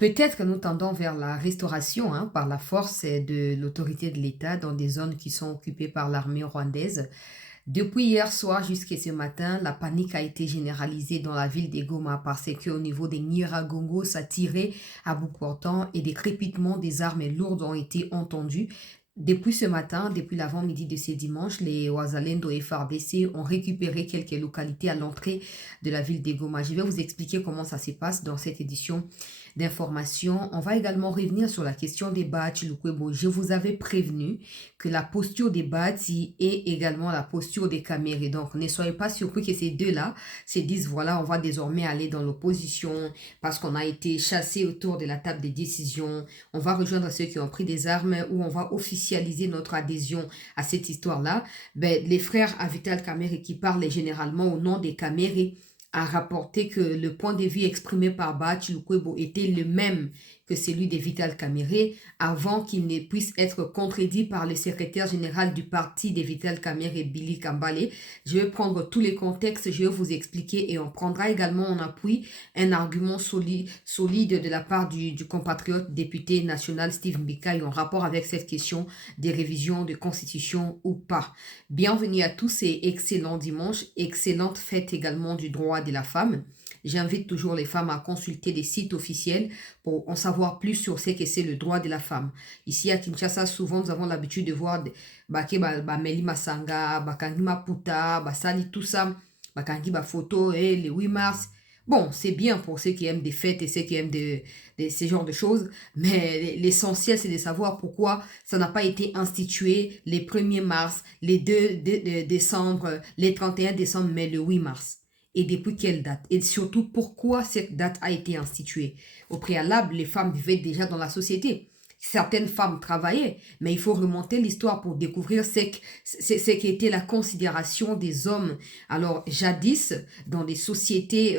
Peut-être que nous tendons vers la restauration par la force de l'autorité de l'État dans des zones qui sont occupées par l'armée rwandaise. Depuis hier soir jusqu'à ce matin, la panique a été généralisée dans la ville de Goma parce qu'au niveau des Nyiragongo, ça tirait à bout portant et des crépitements des armes lourdes ont été entendus. Depuis ce matin, depuis l'avant-midi de ce dimanche, les Ouazalendo et FARDC ont récupéré quelques localités à l'entrée de la ville de Goma. Je vais vous expliquer comment ça se passe dans cette édition d'information. On va également revenir sur la question des Bati Lukwebo. Je vous avais prévenu que la posture des Bati est également la posture des Camérés. Donc, ne soyez pas surpris que ces deux-là se disent, voilà, on va désormais aller dans l'opposition parce qu'on a été chassé autour de la table des décisions. On va rejoindre ceux qui ont pris des armes ou on va officialiser notre adhésion à cette histoire-là. Ben, les frères Avital Caméré qui parlent généralement au nom des Camérés a rapporté que le point de vue exprimé par Bati Lukwebo était le même que celui de Vital Kamerhe avant qu'il ne puisse être contredit par le secrétaire général du parti de Vital Kamerhe, Billy Kambale. Je vais prendre tous les contextes, je vais vous expliquer et on prendra également en appui un argument solide de la part du compatriote député national Steve Mbika en rapport avec cette question des révisions de constitution ou pas. Bienvenue à tous et excellent dimanche, excellente fête également du droit de la femme. J'invite toujours les femmes à consulter des sites officiels pour en savoir plus sur ce que c'est le droit de la femme. Ici à Kinshasa, souvent nous avons l'habitude de voir Meli Masanga, Bakangi Maputa, Basali, tout ça, Bakangi Photo et le 8 mars. Bon, c'est bien pour ceux qui aiment des fêtes et ceux qui aiment ces genres de choses, mais l'essentiel, c'est de savoir pourquoi ça n'a pas été institué les 1er mars, les 2 décembre, les 31 décembre, mais le 8 mars. Et depuis quelle date? Et surtout, pourquoi cette date a été instituée? Au préalable, les femmes vivaient déjà dans la société. Certaines femmes travaillaient, mais il faut remonter l'histoire pour découvrir ce qui était la considération des hommes. Alors, jadis, dans les sociétés,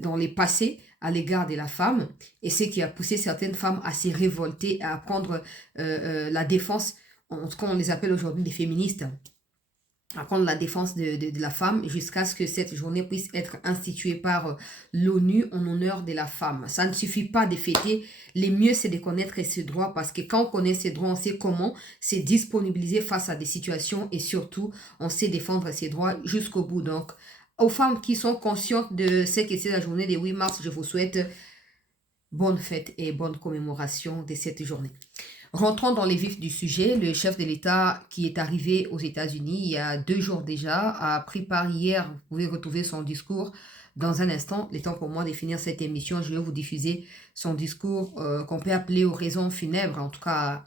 dans les passés, à l'égard de la femme, et ce qui a poussé certaines femmes à se révolter, à prendre la défense, en tout cas on les appelle aujourd'hui des féministes, à prendre la défense de la femme jusqu'à ce que cette journée puisse être instituée par l'ONU en honneur de la femme. Ça ne suffit pas de fêter, le mieux c'est de connaître ses droits parce que quand on connaît ses droits, on sait comment se disponibiliser face à des situations et surtout on sait défendre ses droits jusqu'au bout. Donc aux femmes qui sont conscientes de ce que c'est la journée du 8 mars, je vous souhaite bonne fête et bonne commémoration de cette journée. Rentrons dans les vifs du sujet. Le chef de l'État qui est arrivé aux États-Unis il y a 2 jours déjà a pris part hier. Vous pouvez retrouver son discours dans un instant. Le temps pour moi de finir cette émission, je vais vous diffuser son discours qu'on peut appeler oraison funèbre, en tout cas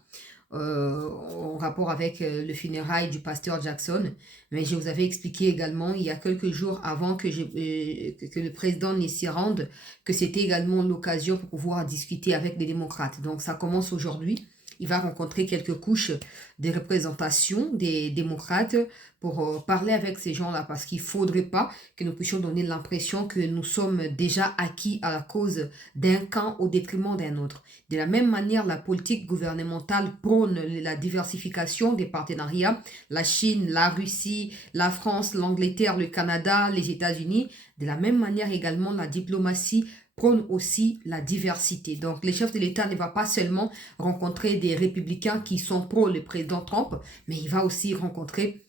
en rapport avec le funérail du pasteur Jackson. Mais je vous avais expliqué également il y a quelques jours avant que le président ne s'y rende, que c'était également l'occasion pour pouvoir discuter avec les démocrates. Donc ça commence aujourd'hui. Il va rencontrer quelques couches de représentation des démocrates pour parler avec ces gens-là parce qu'il ne faudrait pas que nous puissions donner l'impression que nous sommes déjà acquis à la cause d'un camp au détriment d'un autre. De la même manière, la politique gouvernementale prône la diversification des partenariats. La Chine, la Russie, la France, l'Angleterre, le Canada, les États-Unis. De la même manière également, la diplomatie prône aussi la diversité. Donc, le chef de l'État ne va pas seulement rencontrer des républicains qui sont pro le président Trump, mais il va aussi rencontrer,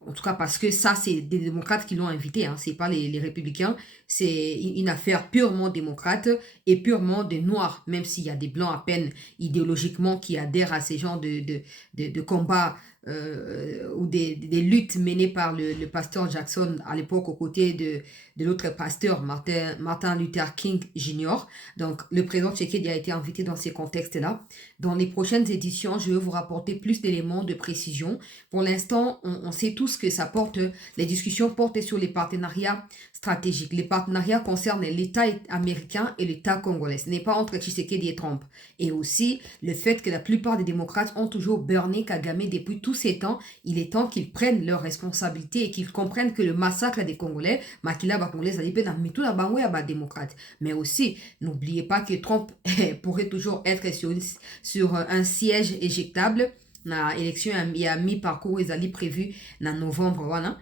en tout cas parce que ça, c'est des démocrates qui l'ont invité, c'est pas les républicains, c'est une affaire purement démocrate et purement de noirs, même s'il y a des blancs à peine idéologiquement qui adhèrent à ces genres de combats ou des luttes menées par le pasteur Jackson à l'époque aux côtés de l'autre pasteur Martin Luther King Jr. Donc le président Tshisekedi a été invité dans ces contextes-là. Dans les prochaines éditions, je vais vous rapporter plus d'éléments de précision. Pour l'instant, on sait tous que ça porte, les discussions portent sur les partenariats stratégiques. Les partenariats concernent l'État américain et l'État congolais. Ce n'est pas entre Tshisekedi et Trump. Et aussi le fait que la plupart des démocrates ont toujours berné Kagame depuis tous ces temps. Il est temps qu'ils prennent leurs responsabilités et qu'ils comprennent que le massacre des Congolais, Makila Congolais, démocrate. Mais aussi, n'oubliez pas que Trump pourrait toujours être sur un siège éjectable. La élection, il y a mi-parcours, ils allaient prévu en novembre, voilà.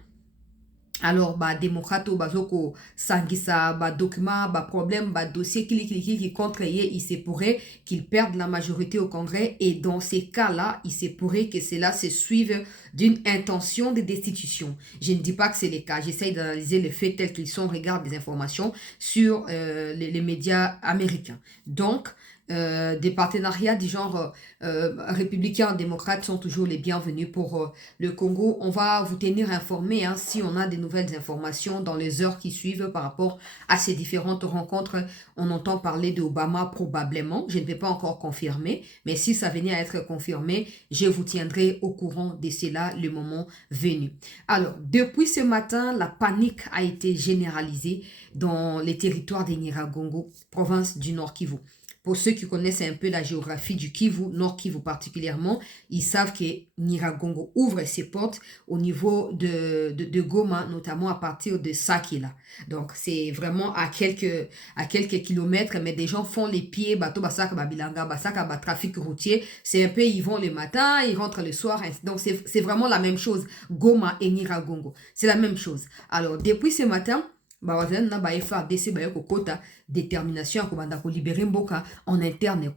Alors, bah, démocrate, bazoko, sangisa, bah, document, bah, problème, bah, dossier, qui contre eux, il se pourrait qu'ils perdent la majorité au Congrès. Et dans ces cas-là, il se pourrait que cela se suive d'une intention de destitution. Je ne dis pas que c'est le cas. J'essaye d'analyser les faits tels qu'ils sont, regarde des informations sur les médias américains. Donc, des partenariats du genre républicains, démocrates sont toujours les bienvenus pour le Congo. On va vous tenir informé hein, si on a des nouvelles informations dans les heures qui suivent par rapport à ces différentes rencontres. On entend parler d'Obama probablement. Je ne vais pas encore confirmer, mais si ça venait à être confirmé, je vous tiendrai au courant de cela le moment venu. Alors, depuis ce matin, la panique a été généralisée dans les territoires des Nyiragongo, province du Nord Kivu. Pour ceux qui connaissent un peu la géographie du Kivu, Nord Kivu particulièrement, ils savent que Nyiragongo ouvre ses portes au niveau de Goma, notamment à partir de Sakila. Donc, c'est vraiment à quelques kilomètres, mais des gens font les pieds, bateau, basaka, babilanga, basaka, trafic routier. C'est un peu, ils vont le matin, ils rentrent le soir. Donc, c'est vraiment la même chose. Goma et Nyiragongo. C'est la même chose. Alors, depuis ce matin, na ba FARDC ba kokota détermination à libérer Mboka en interne.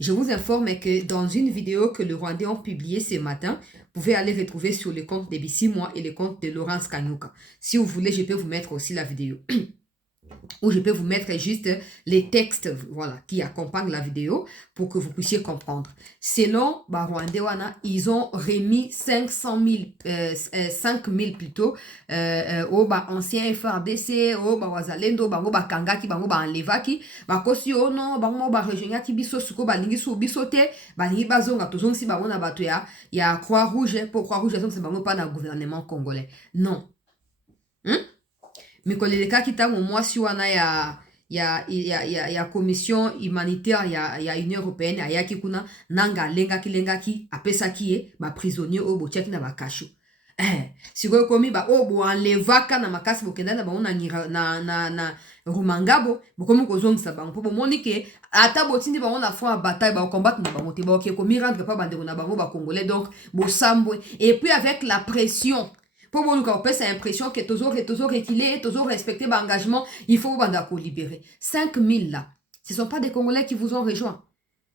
Je vous informe que dans une vidéo que le Rwandais ont publiée ce matin, vous pouvez aller retrouver sur le compte de Bissi Moi et le compte de Laurence Kanyuka. Si vous voulez, je peux vous mettre aussi la vidéo. Ou je peux vous mettre juste les textes voilà, qui accompagnent la vidéo pour que vous puissiez comprendre. Selon Rwandewana, ils ont remis 500 000, 5 000 plutôt, au ancien FRDC, au Wazalendo, bango Kangaki, bango Enlevaki, bakosi o non, bango rejoignaki biso suko balingi su biso te, balingi bazonga tozongi si bango na bato ya Croix-Rouge, pour Croix-Rouge, c'est bango pas na gouvernement congolais. Non. Mikolelekaki ntango mwasi wana ya commission humanitaire ya Union européenne ayaki kuna nanga alengaki apesaki ye baprisonnier oyo botiaki na bakasho sikoyo komi oyo boenlevaka na makasi bokenda na bango na Rumangabo bokomi kozongisa bango mpo bomoni ke ata botindi bango na front ya bataille bakombate na bango te baoke komi rendre pa bandeko na bango bacongolais. Donc bosambwe et puis avec la pression pour vous faire l'impression que toujours reculer, toujours respecter l'engagement, il faut vous libérer. 5 000 là, ce ne sont pas des Congolais qui vous ont rejoint.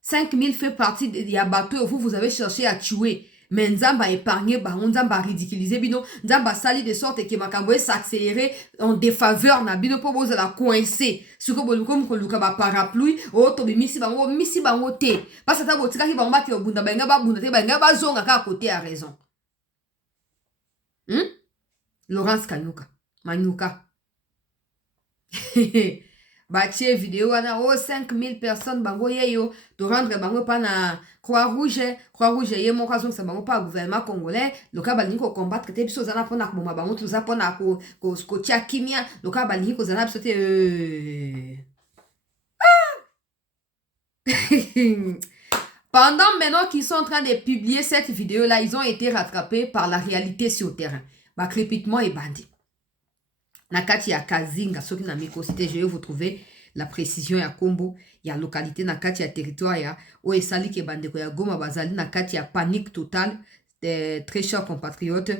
5 000 fait partie des bateaux vous avez cherché à tuer. Mais Nzamba a épargné, Nzamba a ridiculisé, Nzamba a sali de sorte que Makamboué s'accélérer en défaveur, bino pour vous la coincer. Ce que vous comme luka ba parapluie, to misi bango te. Parce que ta botika ki bango ki obunda benga ba bunda te benga ba zonga ka côté a raison. Laurence Kanyuka. Manyuka. Batie vidéo wana 5 000 personnes bango yeyo to rendre bango pa na Croix-Rouge ye mo kazo sa bango pa gouvernement congolais loka balingi ko combattre te biso zana pona ko bango tuza pona ko tia kimia loka balingi ko zana biso te Pendant maintenant qu'ils sont en train de publier cette vidéo-là, ils ont été rattrapés par la réalité sur le terrain. Crépitement et bandit. Nakati ya Kazinga, soki na Mikosité, je vais vous trouver la précision ya Kombo, ya localité nakati ya territoire ya Oesali ke bandeko ya Goma bazali nakati ya panique totale. Très chers compatriotes,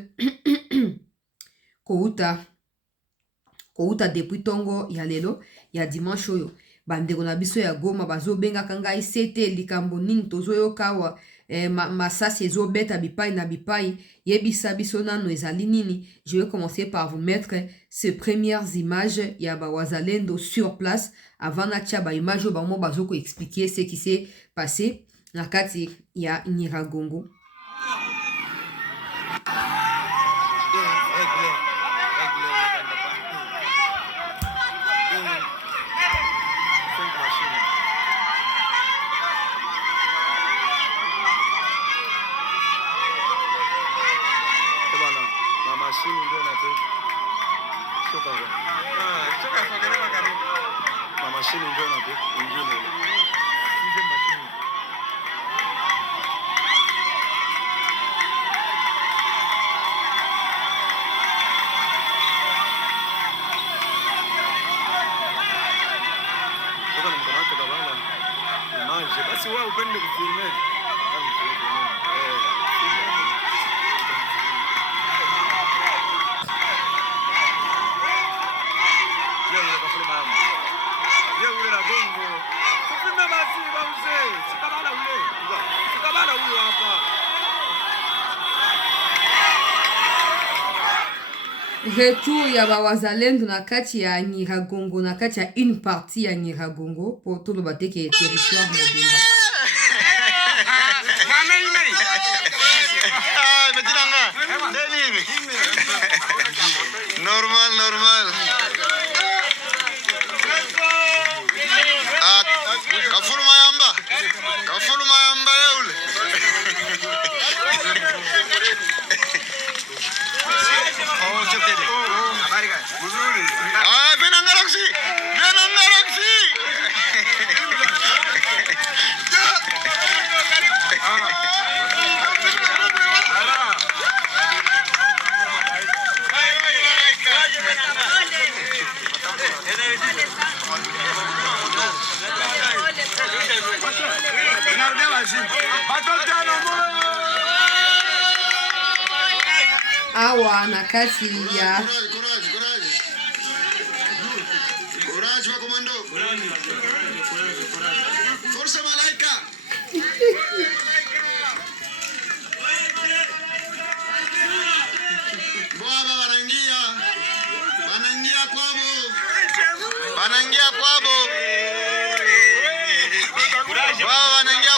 Kouta depuis tongo ya lelo, ya dimanche oyo. Bandeko na biso ya Goma bazobengaka ngai sete likambo nini tozoyoka masasi ezobeta bipai na bipai yebisa biso nano ezali nini. Je vais commencer par vous mettre ces premières images ya Wazalendo sur place avant natia ba image oyo bango bazoko expliquer ce qui s'est passé na kati ya Nyiragongo. retour ya bawazalendo na kati ya Nyiragongo, na kati ya une partie ya Nyiragongo pour tout le bateau qui est territoire mobimba. Normal. Kafulu mayamba yeule. Benangaraksi. Awa na kati ya Courage wa komando. Força malaika. Baba wanaingia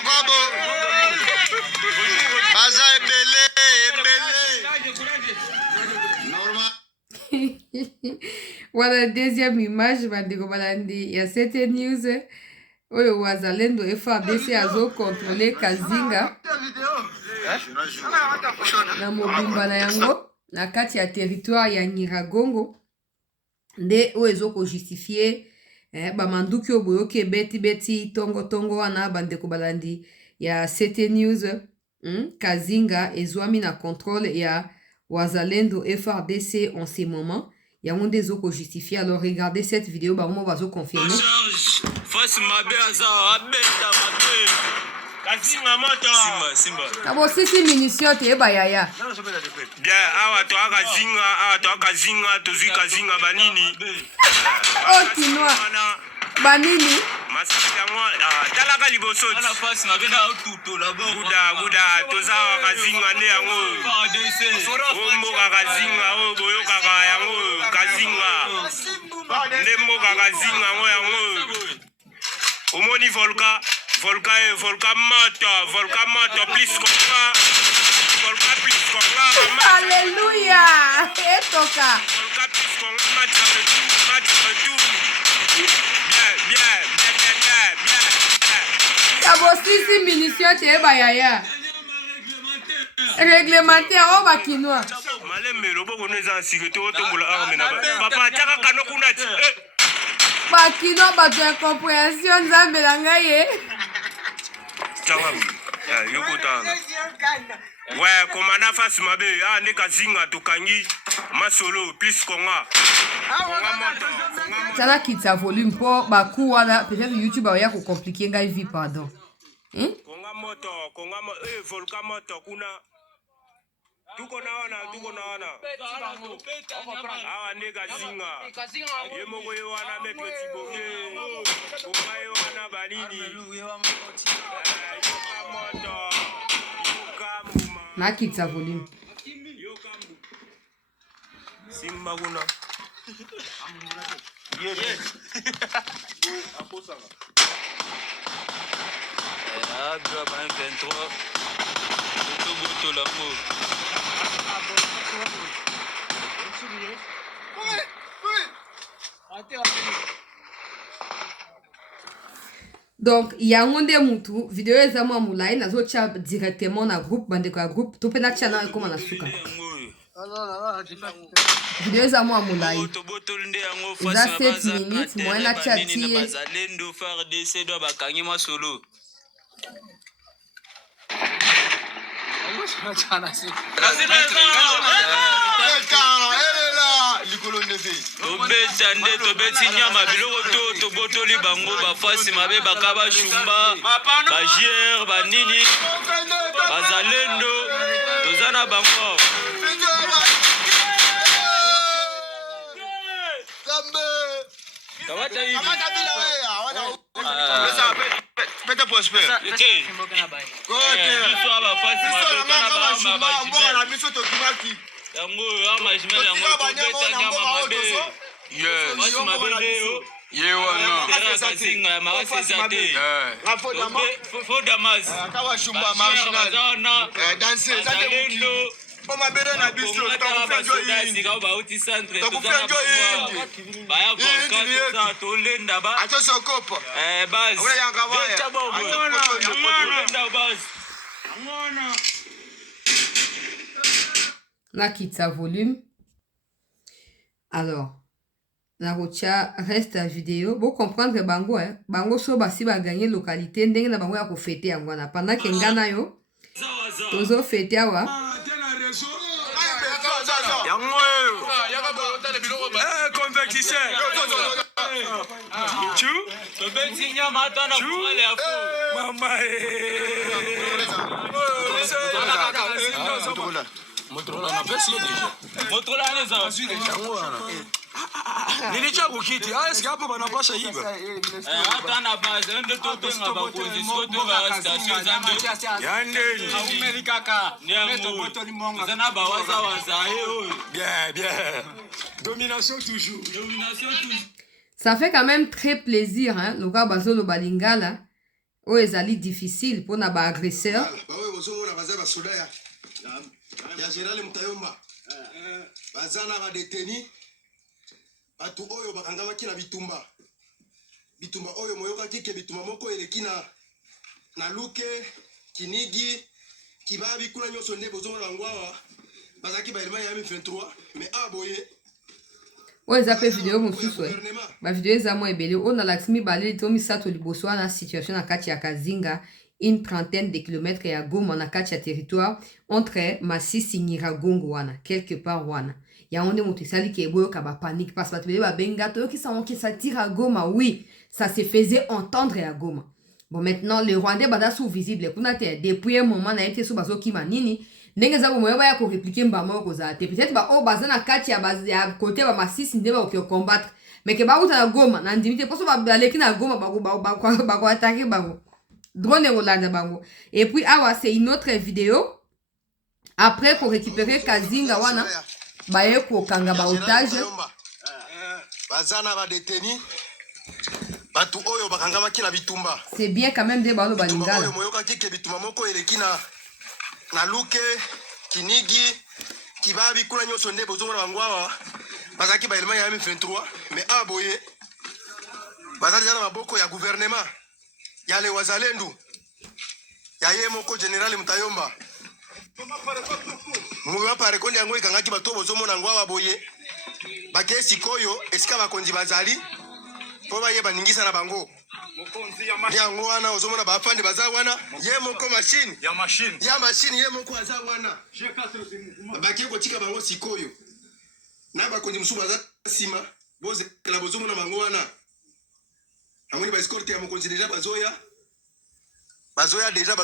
kwabo. Baza ebele. Normal. Voilà deuxième image bandeko balandi ya Sete News oyo wazalendo FARDC azo contrôler Kazinga na mobimba na yango na kati ya territoire ya Nyiragongo nde oyo ezoko justifier bamanduki oyo boyoki beti tongo wana bandeko balandi ya Sete News. Kazinga ezwami na contrôle ya wazalendo FARDC en ce moment. Il y a un des autres justifiés. Alors regardez cette vidéo, bah on va vous confirmer. Abo sisi munition te ba yaya. Bien awa to akazinga to zika zinga banini. Oh kinwa. Banini. Masaka mwa talaka liboso. Ala fasi na bena tuto la bo. Guda toza akazinga ne yango. Ombo akazinga o boyo kaka yango kazinga. Ndembo akazinga ngo yango. Omoni volcan moto plus konga. Volcan plus konga. Alléluia. Etoka. Volcan plus konga match tout. Bien. Abo sisi munition te ba yaya. Réglementaire o ba kinwa. Malembe loboko neza sécurité otombola arme na papa taka kano kunati. Ba kinwa ba de compréhension nzambe la ngaye. Tanga yokotanga. Ouais, komanda face mabe ande kazinga tokangi masolo plus konga. Tala kitsa volume po ba ku wana peut-être YouTube ya ko compliquer ngai vie pardon. Konga moto volcan moto kuna tuko naona awa nega zinga yemoko ye wana mepeti bonge konga ye wana banini moto yokamuma Na kitsa volume yokambu simba kuna Abra 23 Boto la peau. Donc il y a un des mutu vidéo ezama mulai na zo cha directement na groupe bande kwa groupe to pena cha na koma na suka vidéo ezama mulai za 7 minutes moena cha tie bazalendo FARDC do bakangi masolo obeta nde tobeti nyama biloko tobotoli bango bafasi mabe bakaba shumba bagiere banini bazalendo toza na bango Peta prosper. Yango amajimel yango kobeta nyama mabe. Yes. Basi mabele yo. Ye wana. Kazinga makasi zate. Fo damas. Kawa shumba marginal. Danser. Zalendo. Oma bere na biso takufenjo yindi. Takufenjo yindi. Baya volkan to lenda ba. Ato sokopo. Baz. Ule yanga waya. Lenda baz. Là, quitte sa volume. Alors, la rocha reste la vidéo. Pour comprendre Bango, hein. Bango so basi ba gagner localité. Ndenge na bango ya ko fêter yangwana. Pendant que ngana yo. Tozo fêter awa. Convertisseur. Tu? Beti nyama hata na kuale hapo. Mama Motorola na pesi deja. Motorola anaweza deja. Nilicha kukiti. Eske hapo banapasha hiba. Hata na base ndio totenga ba position to ba station zambe. Yandeni. Aumeli kaka. Niamu. Zana ba waza Bien. Domination toujours. Ça fait quand même très plaisir, hein. Le gars bazo lo balingala. Oh, ezali difficile pour na ba agresseur. Bawe bozomona baza basoda ya Général Mutayomba. Bazana ba deteni. Batu oyo bakangamaki na bitumba. Bitumba oyo moyoka kike bitumba moko eleki na luke, kinigi, kibabi kuna nyoso nde bozomona bangwawa. Bazaki ba elema ya M23 mais aboye. Ouais, ça fait vidéo mosusu eh. Ba vidéo eza mo ebele on a laxmi balé to misato liboso na situation na kati ya Kazinga, une trentaine de kilomètres ya Goma na kati ya territoire entre Masisi Nyiragongo wana quelque part wana. Ya onde moto sali ke boyo ka ba panique parce que ba benga to ki ça tire à Goma, oui, ça se faisait entendre à Goma. Bon maintenant les Rwandais bada sous visible kuna te depuis un moment na été sous bazo ki manini. Ndenge za bomoyo ya ko répliquer mbama ko za te peut-être ba o bazana kati ya base ya côté ba Masisi ndebe ko combattre mais ke ba uta na Goma na ndimite poso ba baleki na Goma ba ko attaquer bango drone rolanda bango et puis awa c'est une autre vidéo après qu'on récupérer Kazinga wana ba ye ko kanga ba otage bazana ba deteni batu oyo bakangamaki na bitumba. C'est bien quand même de balo balingala oyo moyoka kike bitumba moko eleki na luke, kinigi, kibabi kuna nyoso nde bozomona bangwawa. Bazaki ba elema ya M23 mais aboye. Bazali na maboko ya gouvernement. Ya le wazalendo. Ya ye moko Général Mutayomba. Muwa pare konde yango ikangaki bato bozomona ngwawa boye. Bake sikoyo esika bakonzi bazali. Po ba ye baningisa na bango. Yango wana ozomona bafande baza wana ye moko machine ye moko aza wana bake kotika bango sikoyo na bakonzi musu baza sima boze kala bozomona bango wana amoni ba escorte ya mokonzi deja bazoya deja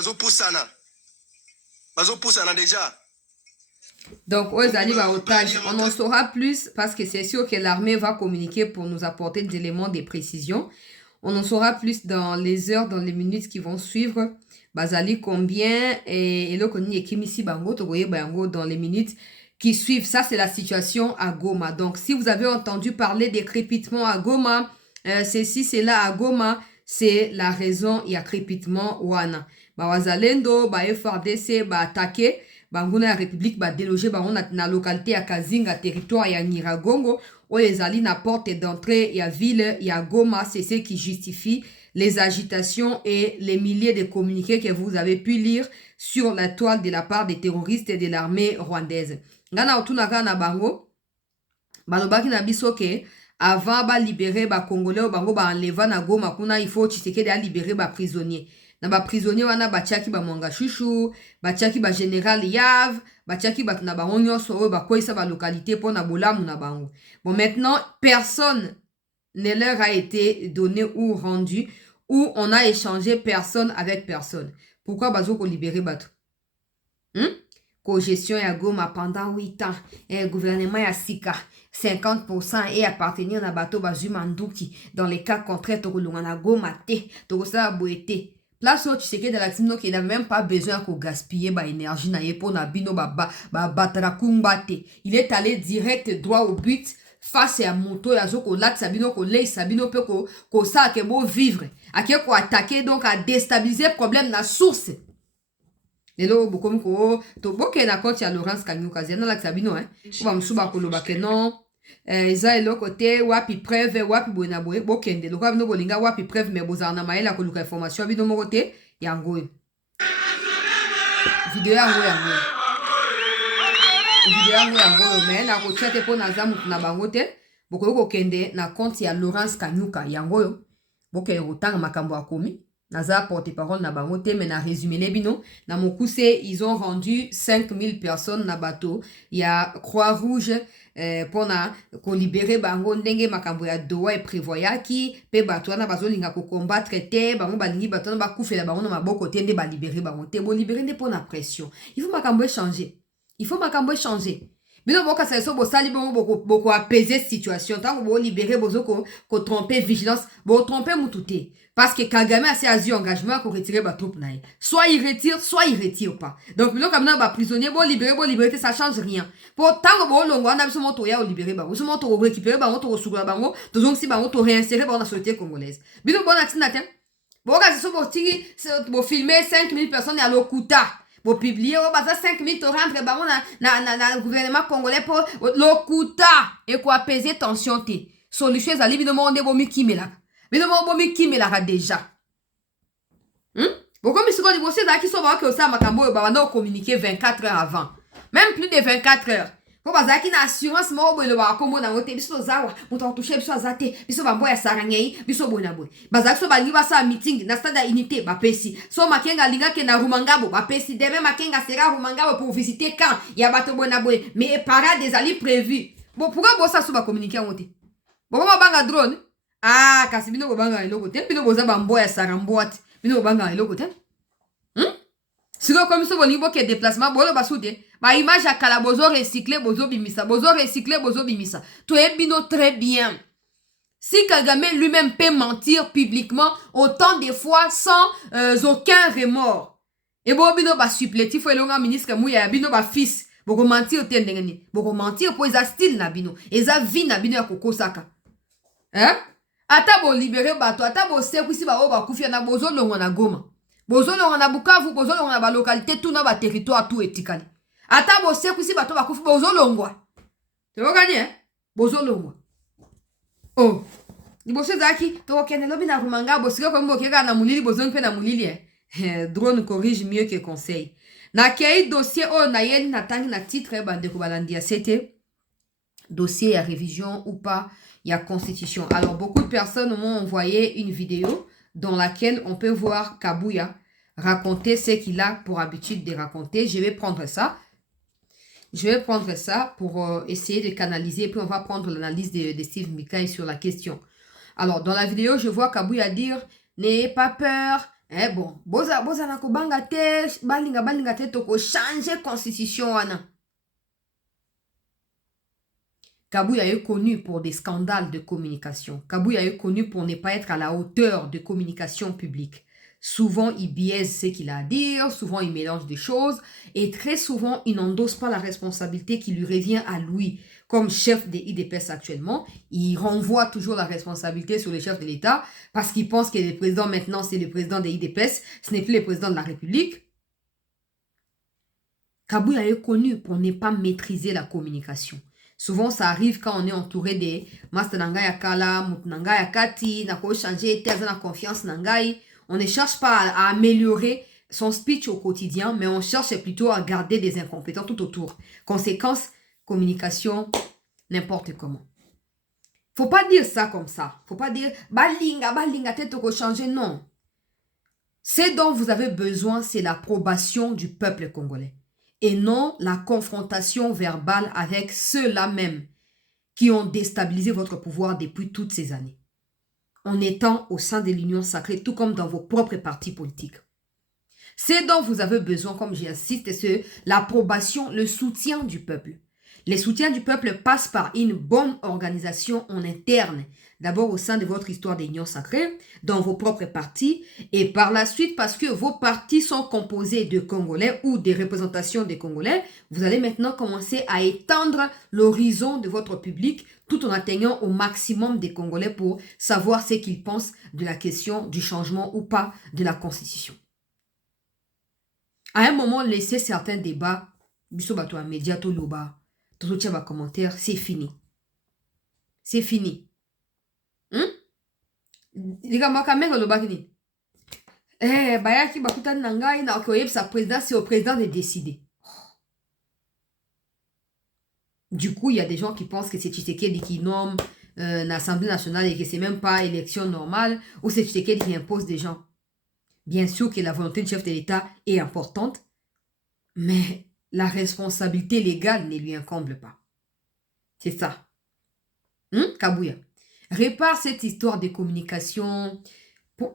bazopusana deja. Donc, aux alliés otages, on en saura plus parce que c'est sûr que l'armée va communiquer pour nous apporter des éléments de précision. On en saura plus dans les heures, dans les minutes qui vont suivre. Bazali combien et le koni ekimisi bango togoye bango dans les minutes qui suivent. Ça c'est la situation à Goma. Donc si vous avez entendu parler des crépitements à Goma, c'est là à Goma, c'est la raison il y a crépitement wana. Ba wazalendo ba FRDC ba attaquer bango na République ba déloger bango na localité à Kazinga territoire ya Nyiragongo. Ezali na porte d'entrée, il y a ville, il y a Goma, c'est ce qui justifie les agitations et les milliers de communiqués que vous avez pu lire sur la toile de la part des terroristes et de l'armée rwandaise. Ngana otunaka na bango, balobaki na biso ke avant ba libérer ba Congolais bango ba enleva na Goma kuna il faut Tshisekedi a libérer ba prisonniers. Na ba prisonniers wana batiaki ba Mwanga Chushu, batiaki ba Général Yav, batiaki ba na ba onyoso o ba koisa ba localité pour na bolamu na bango. Bon maintenant personne ne leur a été donné ou rendu ou on a échangé personne avec personne. Pourquoi bazo ko libérer bato? Co-gestion ya Goma pendant 8 ans et gouvernement ya Sika 50% et appartenir na bato bazuma nduki dans les cas contraires to kolunga na Goma te to kosala boete. Place où tu sais que dans la team, il n'a même pas besoin de gaspiller l'énergie pour Nabino il est allé direct droit au but face à Moto et à Zoko Lat Sabino ko lei Sabino peut ko ça que beau vivre à qui ko attaquer donc à déstabiliser le problème la source. Les lots beaucoup ko to boke na compte ya Laurence Kanyuka zena la Sabino hein. On va msuba ko loba que non. Eza elo côté wapi preuve wapi boina boye bokende lokwa bino bolinga wapi preuve mais bozana maela ko luka information bino mo côté yango video yango mais na ko chete po na zamu na bango te boko ko kende na compte ya Laurence Kanyuka yango yo boke rotanga makambo akomi naza porte-parole na bango te mais na résumé les bino na mokuse ils ont rendu 5000 personnes na bateau ya Croix-Rouge pour ko libérer bango ndenge makambo ya doa et prévoyaki pe bato na bazolinga ko combattre te bango balingi bato na bakufela bango na maboko te nde ba libérer bango te bo libérer nde pour na pression il faut makambo changer. Il faut makambo changer. Bino boka sa so bo sali boko apaiser situation tant bo libérer bozo ko tromper vigilance bo tromper mututé parce que Kagame a ses engagement ko retirer ba troupe naï. Soit il retire pas. Donc bino comme na ba prisonnier bo libérer ça change rien. Pour tant bo longo na biso moto ya libérer ba biso moto récupérer ba moto sugula bango to zong si ba moto réinsérer ba na société congolaise. Bino bona tina ten. Boka sa so bo tigi bo filmer 5000 personnes à Lokuta. Pour publier, on va 5000 to rentrer na gouvernement congolais pour Lokuta et quoi apaiser tension té. Solution za libi demande bomi kimela. Mais demande bomi kimela déjà. Pourquoi monsieur dit bossé da qui so ba que ça makambo ba na communiquer 24 heures avant. Même plus de 24 heures. Ko bazaki na assurance mo bo le ba kombo na ngote biso zawa muto toucher biso azate biso bambo ya sarangei biso bona boy bazaki so balingi basa meeting na stade unité ba pesi so makenga linga ke na Rumangabo ba pesi demain makenga sera Rumangabo pour visiter camp ya bato bona boy mais parade des alliés prévus bon pourquoi bossa so ba communiquer ngote bon ba banga drone ah kasi bino ko banga eloko te bino boza bambo ya saramboate bino ko banga eloko te Sinon, comme ça, vous niveau que déplacement, bon, bah, soudé. Bah, image à kala, bozo recyclé, bozo bimisa. Bozo recyclé, bozo bimisa. Tout est bino très bien. Si Kagame lui-même peut mentir publiquement, autant de fois sans aucun remords. Et bon, bino, bah, supplétif, ou elonga ministre, mouya, bino, bah, fils. Boko mentir, tendengeni. Boko mentir, pour ils a style na bino. Ils a vie na bino, ya kokosaka. Hein? Ata bo libéré, bato, ata bo seku, si ba, ba, kufia na bozo, longo na Goma. Bozo longo na Bukavu, bozo longo na ba localité, tout na ba territoire, tout etikali. Ata bo seku, si bato, ba kufi, bozo longo. Tu vois gagner, hein? Bozo longo. Oh. Ni bozo zaki, to kene lobi na Rumanga, bosika kwa mbo kega na mulili, bozo nkwe na mulili, hein? Drone corrige mieux que conseil. Na kei dossier, oh, na yeli na tangi na titre, bande kubalandia, c'était dossier à révision ou pas, il y a constitution. Alors, beaucoup de personnes m'ont envoyé une vidéo dans laquelle on peut voir Kabuya raconter ce qu'il a pour habitude de raconter. Je vais prendre ça. Je vais prendre ça pour essayer de canaliser. Puis on va prendre l'analyse de Steve Mikaï sur la question. Alors, dans la vidéo, je vois Kabuya dire « N'ayez pas peur. » Bon, boza na kubanga te, balinga te toko changer constitution wana. Kabuya est connu pour des scandales de communication. Kabuya est connu pour ne pas être à la hauteur de communication publique. Souvent, il biaise ce qu'il a à dire, souvent, il mélange des choses, et très souvent, il n'endosse pas la responsabilité qui lui revient à lui. Comme chef de IDPS actuellement, il renvoie toujours la responsabilité sur le chef de l'État, parce qu'il pense que le président maintenant, c'est le président de IDPS, ce n'est plus le président de la République. Kabuya est connu pour ne pas maîtriser la communication. Souvent, ça arrive quand on est entouré des Master Nangai Akala, Mutnanga Yakati, Nako changer, Tazana confiance Nangai. On ne cherche pas à améliorer son speech au quotidien, mais on cherche plutôt à garder des incompétents tout autour. Conséquence, communication, n'importe comment. Faut pas dire ça comme ça. Faut pas dire balinga, tête ko changer. Non. Ce dont vous avez besoin, c'est l'approbation du peuple congolais. Et non la confrontation verbale avec ceux-là même qui ont déstabilisé votre pouvoir depuis toutes ces années. En étant au sein de l'Union sacrée, tout comme dans vos propres partis politiques. Ce dont vous avez besoin, comme j'insiste, c'est l'approbation, le soutien du peuple. Le soutien du peuple passe par une bonne organisation en interne D'abord au sein de votre histoire des unions sacrées, dans vos propres partis, et par la suite, parce que vos partis sont composés de Congolais ou des représentations des Congolais, vous allez maintenant commencer à étendre l'horizon de votre public tout en atteignant au maximum des Congolais pour savoir ce qu'ils pensent de la question du changement ou pas de la Constitution. À un moment, laissez certains débats, commentaire, c'est fini. C'est fini. C'est au président de décider. Du coup, il y a des gens qui pensent que c'est Tshisekedi qui nomme l'Assemblée nationale et que c'est même pas élection normale, ou c'est Tshisekedi qui impose des gens. Bien sûr que la volonté du chef de l'État est importante, mais la responsabilité légale ne lui incombe pas. C'est ça. Kabouya. Répare cette histoire de communication.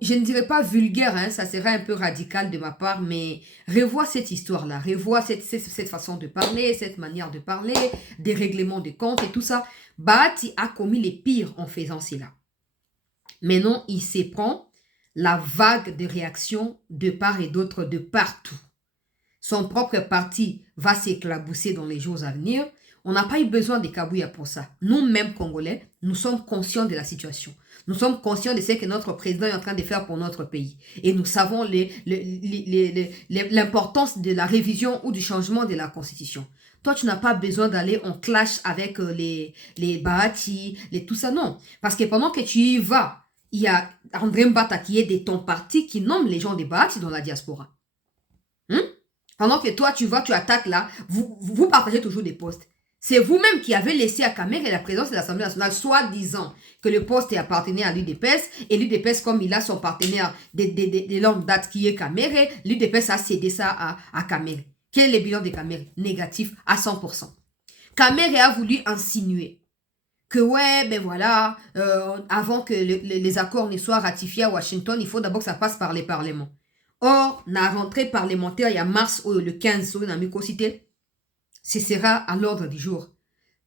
Je ne dirais pas vulgaire, hein, ça serait un peu radical de ma part, mais revois cette histoire-là, revois cette façon de parler, cette manière de parler, des règlements de compte et tout ça. Bahati a commis les pires en faisant cela. Maintenant, il s'éprend la vague de réactions de part et d'autre, de partout. Son propre parti va s'éclabousser dans les jours à venir. On n'a pas eu besoin de Kabouya pour ça. Nous-mêmes, Congolais, nous sommes conscients de la situation. Nous sommes conscients de ce que notre président est en train de faire pour notre pays. Et nous savons l'importance de la révision ou du changement de la Constitution. Toi, tu n'as pas besoin d'aller en clash avec les Bahati, tout ça, non. Parce que pendant que tu y vas, il y a André Mbata qui est de ton parti qui nomme les gens des Bahati dans la diaspora. Pendant que toi, tu vas, tu attaques là, vous partagez toujours des postes. C'est vous-même qui avez laissé à Kamere la présidence de l'Assemblée nationale, soi-disant que le poste appartenait à l'UDPS, et l'UDPS, comme il a son partenaire de longue date qui est Kamere, l'UDPS a cédé ça à Kamere. Quel est le bilan de Kamere? Négatif à 100%. Kamere a voulu insinuer que ouais, ben voilà, avant que les accords ne soient ratifiés à Washington, il faut d'abord que ça passe par les parlements. Or, la rentrée parlementaire, il y a mars le 15, on a mis cité. Ce sera à l'ordre du jour.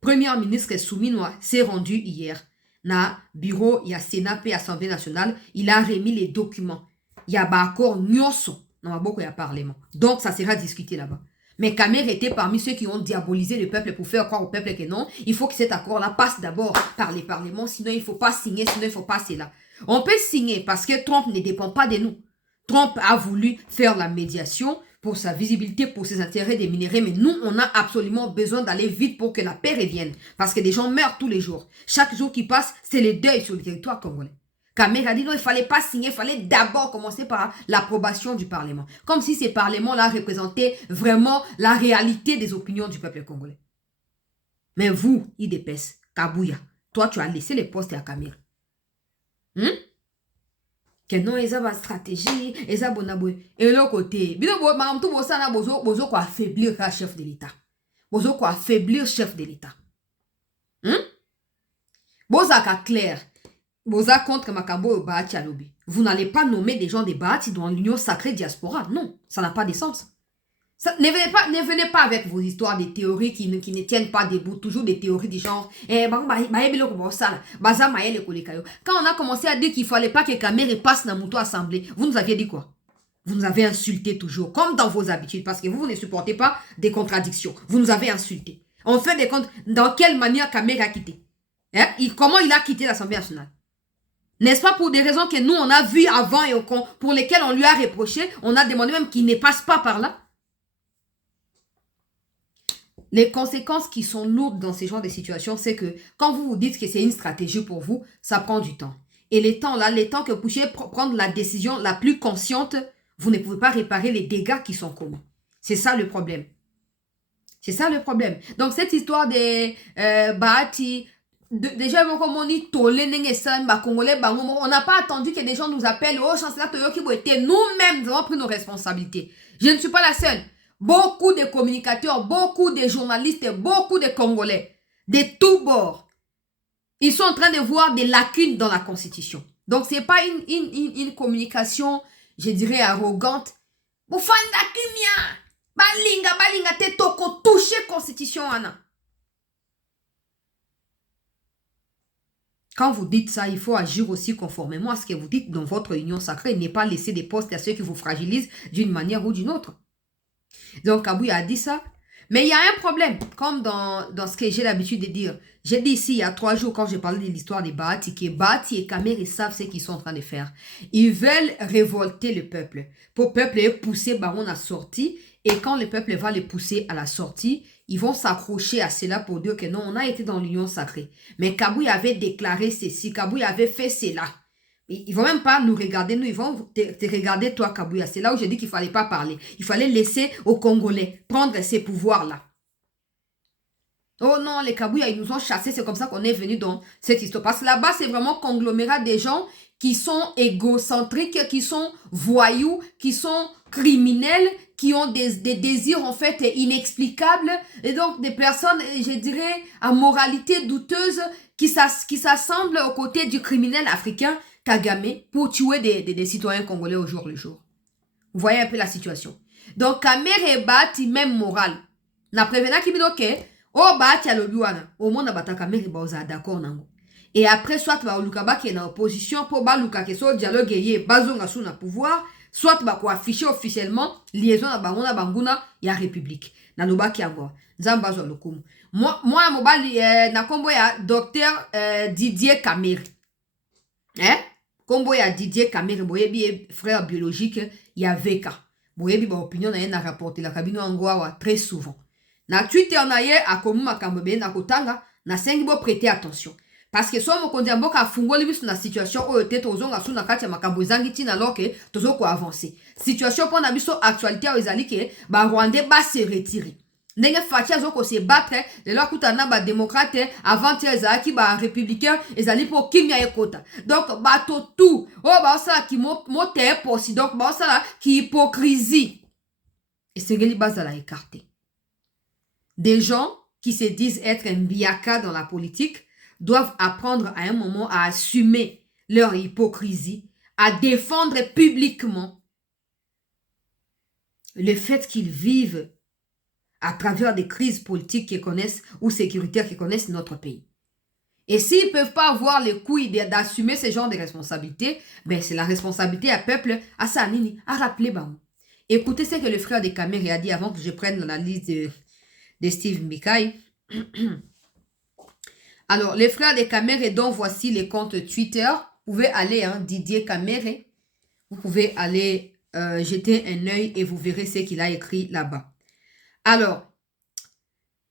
Premier ministre Souminoa s'est rendu hier. Na bureau, il y a Sénat et Assemblée nationale. Il a remis les documents. Il y a accord Nyonso. Non, beaucoup il y a parlement. Donc, ça sera discuté là-bas. Mais Kamere était parmi ceux qui ont diabolisé le peuple pour faire croire au peuple que non. Il faut que cet accord-là passe d'abord par les parlements. Sinon, il ne faut pas signer. Sinon, il ne faut pas cela. On peut signer parce que Trump ne dépend pas de nous. Trump a voulu faire la médiation pour sa visibilité, pour ses intérêts des minéraux. Mais nous, on a absolument besoin d'aller vite pour que la paix revienne. Parce que des gens meurent tous les jours. Chaque jour qui passe, c'est le deuil sur le territoire congolais. Kamere a dit non, il ne fallait pas signer, il fallait d'abord commencer par l'approbation du Parlement. Comme si ces parlements-là représentaient vraiment la réalité des opinions du peuple congolais. Mais vous, IDPS, Kabouya, toi, tu as laissé les postes à Kamere. Que non, ils ont une stratégie, ils ont une et l'autre côté, bozo quoi affaiblir le chef de l'État. Bozo quoi affaiblir le chef de l'État. Boza ka clair. Boza contre Makambo et Bahati Alobi. Vous n'allez pas nommer des gens de Bahati dans l'Union sacrée diaspora. Non, ça n'a pas de sens. Ça, ne venez pas avec vos histoires de théories qui ne tiennent pas debout. Toujours des théories du genre. Quand on a commencé à dire qu'il ne fallait pas que Kamere passe dans Mouto Assemblée, vous nous aviez dit quoi? Vous nous avez insulté toujours, comme dans vos habitudes, parce que vous ne supportez pas des contradictions. Vous nous avez insulté. En fin de compte, dans quelle manière Kamere a quitté? Comment il a quitté l'Assemblée nationale? N'est-ce pas pour des raisons que nous, on a vues avant et pour lesquelles on lui a reproché, on a demandé même qu'il ne passe pas par là? Les conséquences qui sont lourdes dans ce genre de situations, c'est que quand vous vous dites que c'est une stratégie pour vous, ça prend du temps. Et les temps que vous puissiez prendre la décision la plus consciente, vous ne pouvez pas réparer les dégâts qui sont commis. C'est ça le problème. C'est ça le problème. Donc cette histoire de Bahati, déjà comme on dit, on n'a pas attendu que des gens nous appellent, oh chancelier Toyo Kiboete, nous-mêmes nous avons pris nos responsabilités. Je ne suis pas la seule. Beaucoup de communicateurs, beaucoup de journalistes, beaucoup de Congolais, de tous bords, ils sont en train de voir des lacunes dans la Constitution. Donc, ce n'est pas une communication, je dirais, arrogante. Balinga, te toko toucher Constitution, Anna. Quand vous dites ça, il faut agir aussi conformément à ce que vous dites dans votre union sacrée. Ne pas laisser des postes à ceux qui vous fragilisent d'une manière ou d'une autre. Donc, Kabouye a dit ça. Mais il y a un problème, comme dans ce que j'ai l'habitude de dire. J'ai dit ici, il y a 3 jours, quand j'ai parlé de l'histoire des Bahati, que Bahati et Kamer savent ce qu'ils sont en train de faire. Ils veulent révolter le peuple. Pour le peuple pousser Baron à la sortie. Et quand le peuple va les pousser à la sortie, ils vont s'accrocher à cela pour dire que non, on a été dans l'union sacrée. Mais Kabouye avait déclaré ceci, Kabouye avait fait cela. Ils ne vont même pas nous regarder, nous, ils vont te regarder toi, Kabouye. C'est là où je dis qu'il ne fallait pas parler. Il fallait laisser aux Congolais prendre ces pouvoirs-là. Oh non, les Kabouye, ils nous ont chassés, c'est comme ça qu'on est venu dans cette histoire. Parce que là-bas, c'est vraiment conglomérat des gens qui sont égocentriques, qui sont voyous, qui sont criminels, qui ont des désirs en fait inexplicables. Et donc des personnes, je dirais, à moralité douteuse qui s'assemblent aux côtés du criminel africain Kagame pour tuer des citoyens congolais au jour le jour. Vous voyez un peu la situation. Donc, Kamer et Bahati, même morale. Na prévena qui me dit, ok, oh Bahati a le luana, au moins na bata Kamer et Baoza d'accord nango. Et après, soit ba Lukaba qui est dans l'opposition, pour ba Luka qui soit dialogue et bazonga sous na pouvoir, soit ba ko afficher officiellement liaison na banguna banguna ya république. Na loba qui avoir. Zambazo lokumu. Moi mobali na kombo ya docteur Didier Kamer. Hein? Kombo ya Didier Kamer, boyebi frère biologique, ya VK. Boyebi ba opinion na ye na rapporté la cabine angwa très souvent. Na Twitter na ye akomu makambe na kotanga na sengi bo prêter attention. Parce que soit mokonzi ya mboka afungoli biso na situation oyo te tozonga su na kati ya makambo ezangi ntina alors que tozoko avancer. Situation mpo na biso actualité oyo ezali ke ba Rwandais ba se retirer. Ndenge Fachi azoko se battre lelo akutana ba démocrate avant ezalaki ba républicain ezali po kimia ekota. Donc bato tout oh ba osala ki mote posi donc ba osala ki hypocrisie. Et segeli bazala écarté. Des gens qui se disent être un biaka dans la politique doivent apprendre à un moment à assumer leur hypocrisie, à défendre publiquement le fait qu'ils vivent à travers des crises politiques qu'ils connaissent ou sécuritaires qu'ils connaissent notre pays. Et s'ils ne peuvent pas avoir les couilles d'assumer ce genre de responsabilités, ben c'est la responsabilité à peuple, à Sanini, à rappeler. Ben. Écoutez ce que le frère de Kamer a dit avant que je prenne l'analyse de Steve Mikai. Alors, les frères de Kamer, dont voici les comptes Twitter. Vous pouvez aller, Didier Kamer. Vous pouvez aller jeter un œil et vous verrez ce qu'il a écrit là-bas. Alors,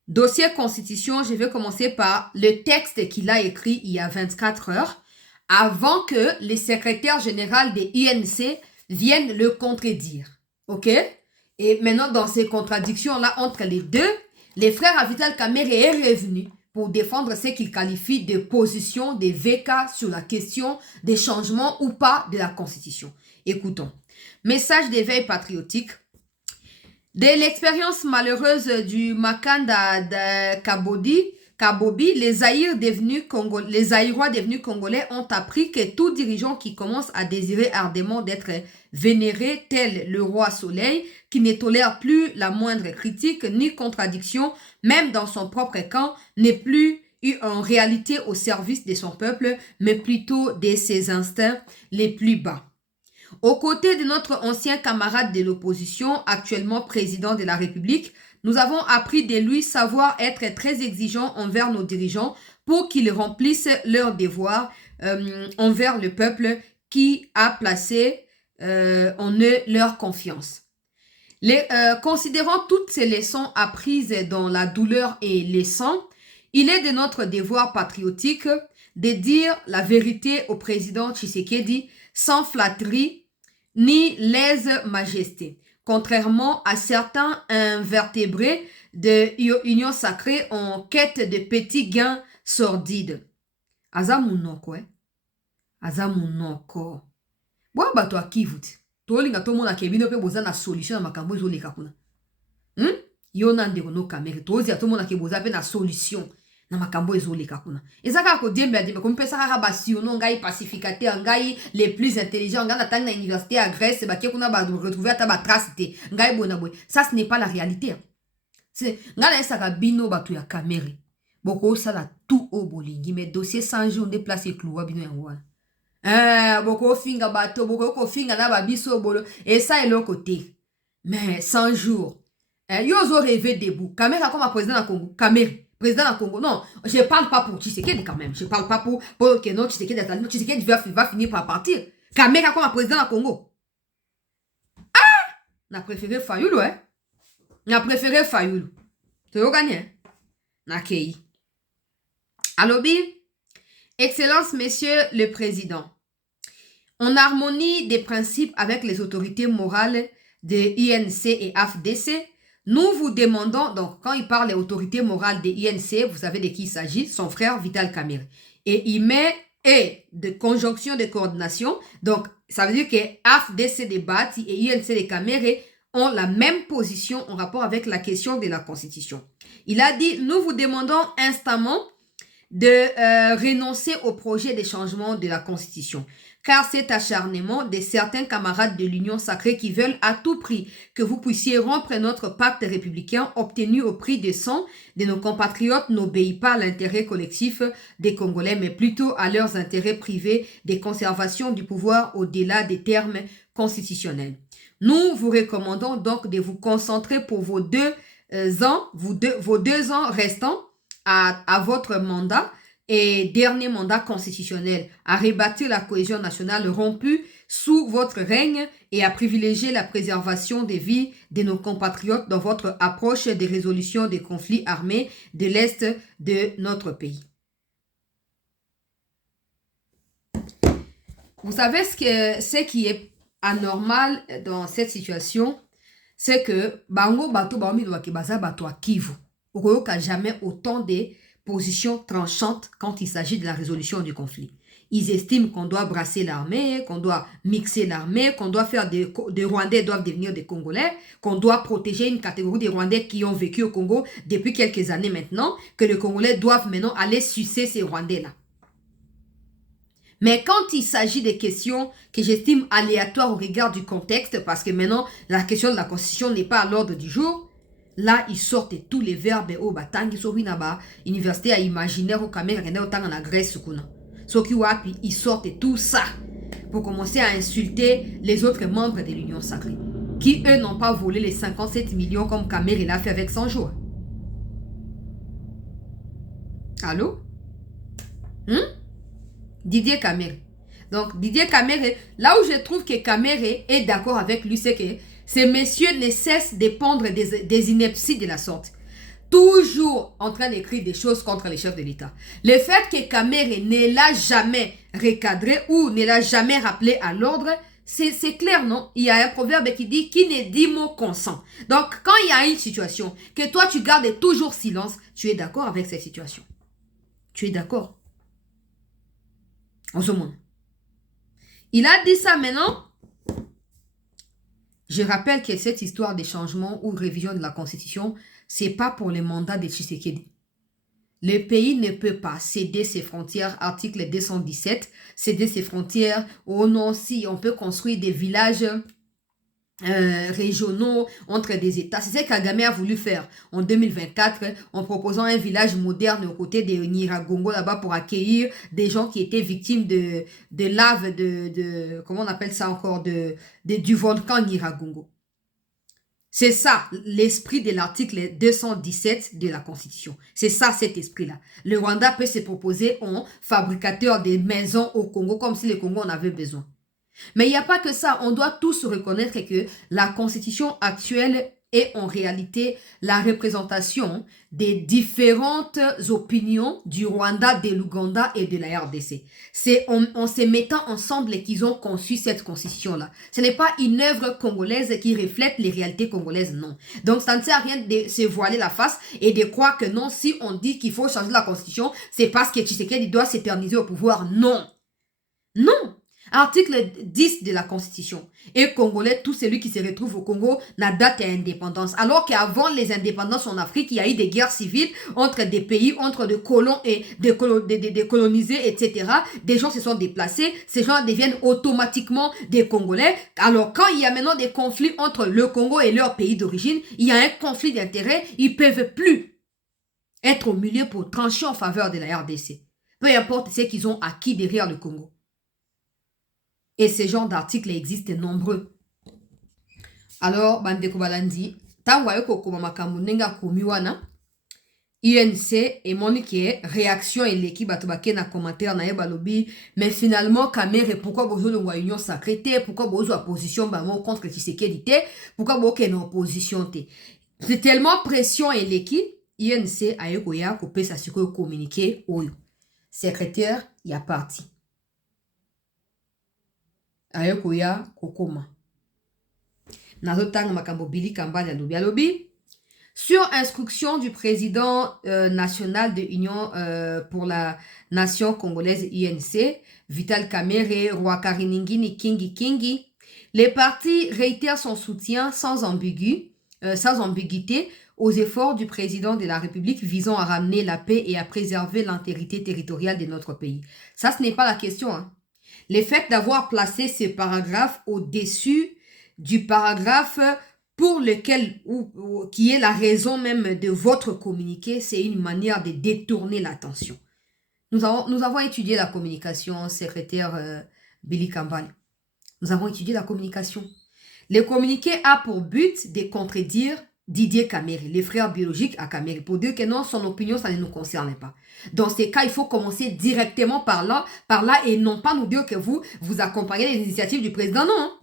dossier constitution, je vais commencer par le texte qu'il a écrit il y a 24 heures, avant que le secrétaire général des INC vienne le contredire. OK? Et maintenant, dans ces contradictions-là, entre les deux, les frères Avital Kamer est revenu pour défendre ce qu'il qualifie de position des VK sur la question des changements ou pas de la Constitution. Écoutons. Message d'éveil patriotique. De l'expérience malheureuse du Makanda de Kabobi, les Aïrois devenus congolais ont appris que tout dirigeant qui commence à désirer ardemment d'être vénéré tel le roi soleil, qui ne tolère plus la moindre critique ni contradiction, même dans son propre camp, n'est plus en réalité au service de son peuple, mais plutôt de ses instincts les plus bas. Aux côtés de notre ancien camarade de l'opposition, actuellement président de la République, nous avons appris de lui savoir être très exigeant envers nos dirigeants pour qu'ils remplissent leurs devoirs envers le peuple qui a placé en eux leur confiance. Considérant toutes ces leçons apprises dans la douleur et les sangs, il est de notre devoir patriotique de dire la vérité au président Tshisekedi sans flatterie ni lèse-majesté, contrairement à certains invertébrés de l'Union sacrée en quête de petits gains sordides. Azamunoko, Azamunoko. Bon, bah, toi, qui vous dit? Toi, linga to mona kebino pe boza na solution na makambo ezo leka kuna. Yo nande no kamere. Toi, zia to mona ke boza pe na solution na makambo ezo leka kuna. Ezaka ko diembe adimbe ko mpesa kaka basi no ngai pacificateur ngai les plus intelligents ngai na tanga na université à Grèce ba ke kuna ba retrouver ata ba trace te ngai bona boy. Ça ce n'est pas la réalité. C'est ngai na saka bino batu ya kamere. Boko sala tout au bolingi. Mais dossier 100 jours, déplacé cloué, bien ouais. Boko finga bateau, boko finga na babiso bolo. Et ça est l'autre côté. Mais 100 jours. Yo zo rêvé debout. Kamera comme président du Congo. Kamera. Président du Congo. Non, je parle pas pour Tshisekedi quand même. Je parle pas pour que non, Tshisekedi va finir par partir. Kamera comme président du Congo. On a préféré Fayoulou, hein? On a préféré Fayoulou. Tu as gagné? Nakei. Alobi, Excellence, Monsieur le Président, en harmonie des principes avec les autorités morales de INC et AFDC, nous vous demandons, donc quand il parle des autorités morales de INC, vous savez de qui il s'agit, son frère Vital Kamerhe. Et il met et de conjonction de coordination, donc ça veut dire que AFDC de Bati et INC de Kamerhe ont la même position en rapport avec la question de la Constitution. Il a dit, nous vous demandons instamment de renoncer au projet de changement de la Constitution, car c'est acharnement de certains camarades de l'Union sacrée qui veulent à tout prix que vous puissiez rompre notre pacte républicain obtenu au prix de sang de nos compatriotes n'obéit pas à l'intérêt collectif des Congolais, mais plutôt à leurs intérêts privés de conservation du pouvoir au-delà des termes constitutionnels. Nous vous recommandons donc de vous concentrer pour vos deux ans restants à votre mandat et dernier mandat constitutionnel, à rebâtir la cohésion nationale rompue sous votre règne et à privilégier la préservation des vies de nos compatriotes dans votre approche des résolutions des conflits armés de l'Est de notre pays. Vous savez ce qui est anormal dans cette situation, c'est que bango bato baomi doit baza bato a Kivu. Okoyo ka jamais autant de positions tranchantes quand il s'agit de la résolution du conflit. Ils estiment qu'on doit brasser l'armée, qu'on doit mixer l'armée, qu'on doit faire des Rwandais doivent devenir des Congolais, qu'on doit protéger une catégorie des Rwandais qui ont vécu au Congo depuis quelques années maintenant, que les Congolais doivent maintenant aller sucer ces Rwandais-là. Mais quand il s'agit des questions que j'estime aléatoires au regard du contexte, parce que maintenant la question de la Constitution n'est pas à l'ordre du jour, là, ils sortent tous les verbes au batangi sobi naba université à imaginaire au Cameroun au temps en Grèce kuna. Soki wapi, ils sortent tout ça pour commencer à insulter les autres membres de l'Union sacrée qui eux n'ont pas volé les 57 millions comme Kamerhe l'a fait avec 100 jours. Allô? Didier Kamerhe. Donc Didier Kamerhe, là où je trouve que Kamerhe est d'accord avec lui, c'est que ces messieurs ne cessent de pondre des inepties de la sorte. Toujours en train d'écrire des choses contre les chefs de l'État. Le fait que Kamerhe ne l'a jamais recadré ou ne l'a jamais rappelé à l'ordre, c'est clair, non? Il y a un proverbe qui dit « qui ne dit mot consent ». Donc, quand il y a une situation, que toi tu gardes toujours silence, tu es d'accord avec cette situation. Tu es d'accord? En ce moment. Il a dit ça maintenant. Je rappelle que cette histoire de changement ou révision de la Constitution, ce n'est pas pour les mandats de Tshisekedi. Le pays ne peut pas céder ses frontières, article 217, céder ses frontières. Oh non, si on peut construire des villages régionaux entre des États. C'est ce que Kagame a voulu faire en 2024 en proposant un village moderne aux côtés de Nyiragongo là-bas pour accueillir des gens qui étaient victimes de lave, comment on appelle ça encore, du volcan Nyiragongo. C'est ça l'esprit de l'article 217 de la Constitution. C'est ça cet esprit-là. Le Rwanda peut se proposer en fabricateur de maisons au Congo comme si le Congo en avait besoin. Mais il n'y a pas que ça, on doit tous reconnaître que la Constitution actuelle est en réalité la représentation des différentes opinions du Rwanda, de l'Ouganda et de la RDC. C'est en se mettant ensemble qu'ils ont conçu cette Constitution-là. Ce n'est pas une œuvre congolaise qui reflète les réalités congolaises, non. Donc ça ne sert à rien de se voiler la face et de croire que non, si on dit qu'il faut changer la Constitution, c'est parce que Tshisekedi doit s'éterniser au pouvoir. Non. Non. Article 10 de la Constitution. Et Congolais, tout celui qui se retrouve au Congo n'a date à indépendance. Alors qu'avant les indépendances en Afrique, il y a eu des guerres civiles entre des pays, entre des colons et des colonisés, etc. Des gens se sont déplacés. Ces gens deviennent automatiquement des Congolais. Alors quand il y a maintenant des conflits entre le Congo et leur pays d'origine, il y a un conflit d'intérêts. Ils ne peuvent plus être au milieu pour trancher en faveur de la RDC. Peu importe ce qu'ils ont acquis derrière le Congo. Et ce genre d'articles existent nombreux. Alors, Bandeko Balandi, tango koko makambo nenga kumiwana, UNC et Monique, réaction et l'équipe batobake na commentaire na yeba lobby, mais finalement, Kamere, pourquoi vous avez une union sacrée, pourquoi vous avez opposition contre Tshisekedi, pourquoi vous avez une opposition. C'est tellement pression et l'équipe, UNC a eu koya kopé sa suko communiqué oyo. Secrétaire, y a parti. A eu koya kokoma. Nazotanga makambo Billy Kambale alobi alobi. Sur instruction du président national de l'Union pour la nation congolaise UNC, Vital Kamerhe, Rwakari Ningini Kingi, les partis réitèrent son soutien sans ambiguïté aux efforts du président de la République visant à ramener la paix et à préserver l'intégrité territoriale de notre pays. Ça, ce n'est pas la question. Hein. Le fait d'avoir placé ce paragraphe au-dessus du paragraphe pour lequel, qui est la raison même de votre communiqué, c'est une manière de détourner l'attention. Nous avons étudié la communication, secrétaire Billy Kambale. Nous avons étudié la communication. Le communiqué a pour but de contredire Didier Kamere, les frères biologiques à Kamere, pour dire que non, son opinion, ça ne nous concerne pas. Dans ces cas, il faut commencer directement par là et non pas nous dire que vous accompagnez les initiatives du président, non.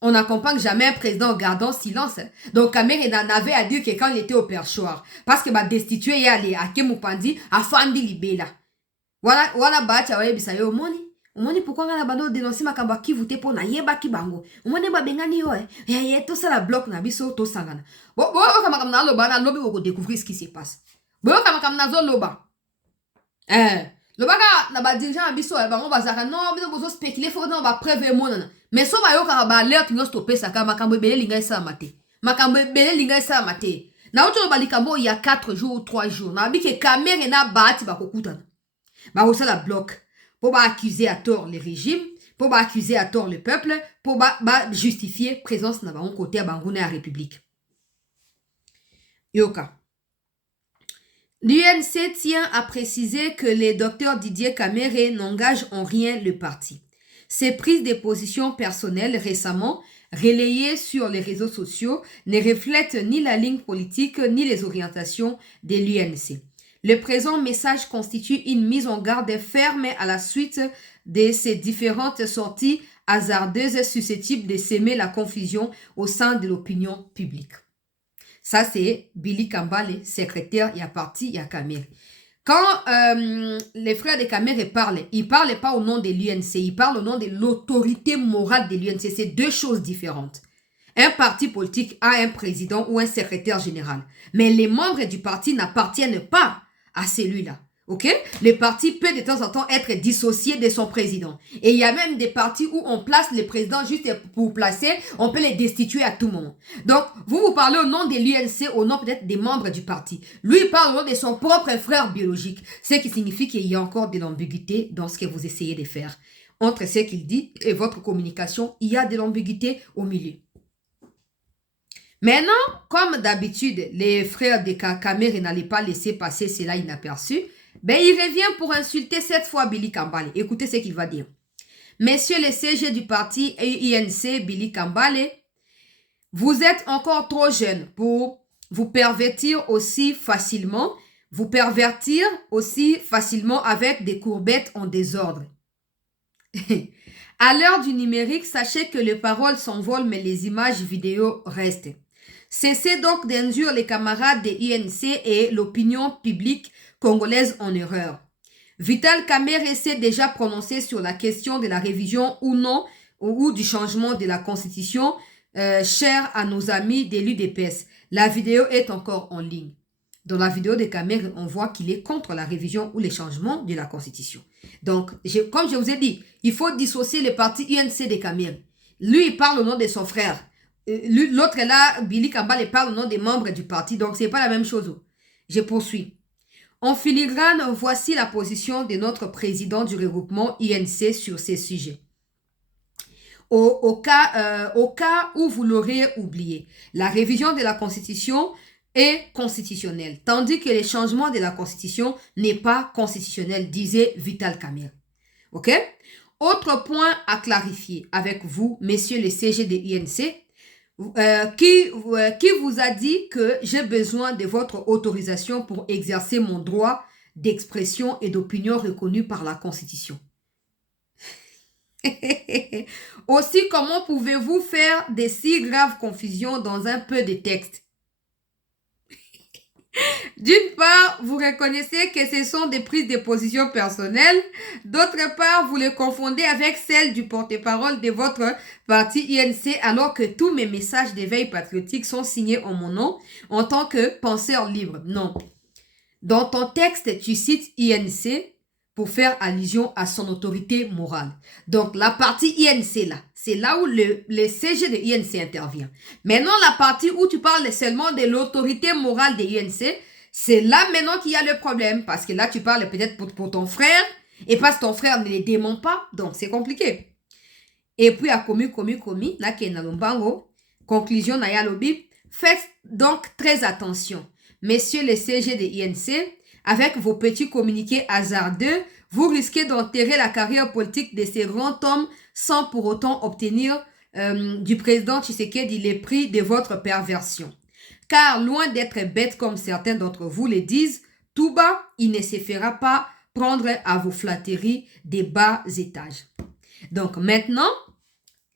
On n'accompagne jamais un président en gardant silence. Donc, Kamere n'en avait à dire que quand il était au perchoir. Parce que, destitué, il y a les Akemupandi, à Fandi Libela. Voilà, bisayo, omoni, pourquoi on a abandonné dénoncer ma kamba qui votait pour na yeba ki bango. Omoni, bengani yo, tout ça la bloc na biso, tout sangana. Bon, comme na loba, na lobi, vous découvrir ce qui se passe. Bon, comme na zo loba. Loba, na dirigeant biso, bango bazaka, non, mais on va spéculer, faut qu'on va prévenir mon. Mais so ba yo ka ba alert ngo stopper saka makambo belé linga sa mate. Makambo belé linga sa mate. Na oto ba likambo il y a 4 jours ou 3 jours. Na bi ke Kamere na baati ba kokutana. Ba ko la bloc pour ba accuser à tort le régime, pour ba accuser à tort le peuple, pour ba justifier présence na ba on côté ba nguna la République. Yoka. L'UNC tient à préciser que le docteur Didier Kamere n'engage en rien le parti. Ces prises de position personnelles récemment relayées sur les réseaux sociaux ne reflètent ni la ligne politique ni les orientations de l'UNC. Le présent message constitue une mise en garde ferme à la suite de ces différentes sorties hasardeuses susceptibles de s'aimer la confusion au sein de l'opinion publique. Ça, c'est Billy Kambale, secrétaire, il y a parti, il y a Kamere. Quand les frères de Kamere parlent, ils ne parlent pas au nom de l'UNC, ils parlent au nom de l'autorité morale de l'UNC. C'est deux choses différentes. Un parti politique a un président ou un secrétaire général. Mais les membres du parti n'appartiennent pas à celui-là. Ok? Le parti peut de temps en temps être dissocié de son président. Et il y a même des partis où on place le président juste pour placer, on peut les destituer à tout moment. Donc, vous parlez au nom de l'UNC, au nom peut-être des membres du parti. Lui, il parle au nom de son propre frère biologique. Ce qui signifie qu'il y a encore de l'ambiguïté dans ce que vous essayez de faire. Entre ce qu'il dit et votre communication, il y a de l'ambiguïté au milieu. Maintenant, comme d'habitude, les frères de Kamere n'allaient pas laisser passer cela inaperçu, ben, il revient pour insulter cette fois Billy Kambale. Écoutez ce qu'il va dire. Messieurs les CG du parti INC, Billy Kambale, vous êtes encore trop jeunes pour vous pervertir aussi facilement avec des courbettes en désordre. À l'heure du numérique, sachez que les paroles s'envolent mais les images vidéo restent. Cessez donc d'induire les camarades de INC et l'opinion publique congolaise en erreur. Vital Kamerhe s'est déjà prononcé sur la question de la révision ou non ou du changement de la constitution chère à nos amis de l'UDPS. La vidéo est encore en ligne. Dans la vidéo de Kamerhe, on voit qu'il est contre la révision ou les changements de la constitution. Donc, comme je vous ai dit, il faut dissocier le parti UNC de Kamerhe. Lui, il parle au nom de son frère. L'autre là, Billy Kambale, parle au nom des membres du parti. Donc, c'est pas la même chose. Je poursuis. En filigrane, voici la position de notre président du regroupement INC sur ces sujets. Au cas où vous l'aurez oublié, la révision de la Constitution est constitutionnel, tandis que les changements de la Constitution n'est pas constitutionnel, disait Vital Kamerhe. OK? Autre point à clarifier avec vous, messieurs les CG de INC, qui vous a dit que j'ai besoin de votre autorisation pour exercer mon droit d'expression et d'opinion reconnu par la Constitution. Aussi, comment pouvez-vous faire de si graves confusions dans un peu de texte? D'une part, vous reconnaissez que ce sont des prises de position personnelles. D'autre part, vous les confondez avec celles du porte-parole de votre parti INC, alors que tous mes messages d'éveil patriotique sont signés en mon nom en tant que penseur libre. Non. Dans ton texte, tu cites INC pour faire allusion à son autorité morale. Donc, la partie INC, là, c'est là où le CG de INC intervient. Maintenant, la partie où tu parles seulement de l'autorité morale de INC, c'est là maintenant qu'il y a le problème. Parce que là, tu parles peut-être pour ton frère, et parce que ton frère ne les dément pas, donc c'est compliqué. Et puis, à komi, là, qui est dans l'ombango, conclusion, na ya lobi, faites donc très attention. Messieurs les CG de INC, avec vos petits communiqués hasardeux, vous risquez d'enterrer la carrière politique de ces grands hommes sans pour autant obtenir du président Tshisekedi les prix de votre perversion. Car loin d'être bête comme certains d'entre vous le disent, tout bas, il ne se fera pas prendre à vos flatteries des bas étages. Donc maintenant,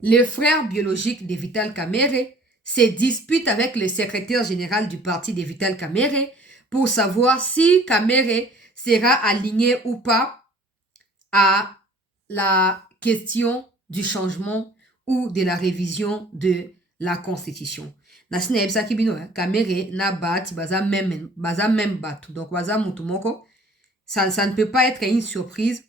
le frère biologique de Vital Kamerhe se dispute avec le secrétaire général du parti de Vital Kamerhe pour savoir si Kamerhe sera aligné ou pas à la question du changement ou de la révision de la Constitution. Nasina ebisa kibino Kamerhe na bati baza même batu. Donc baza mutu moko, ça ne peut pas être une surprise.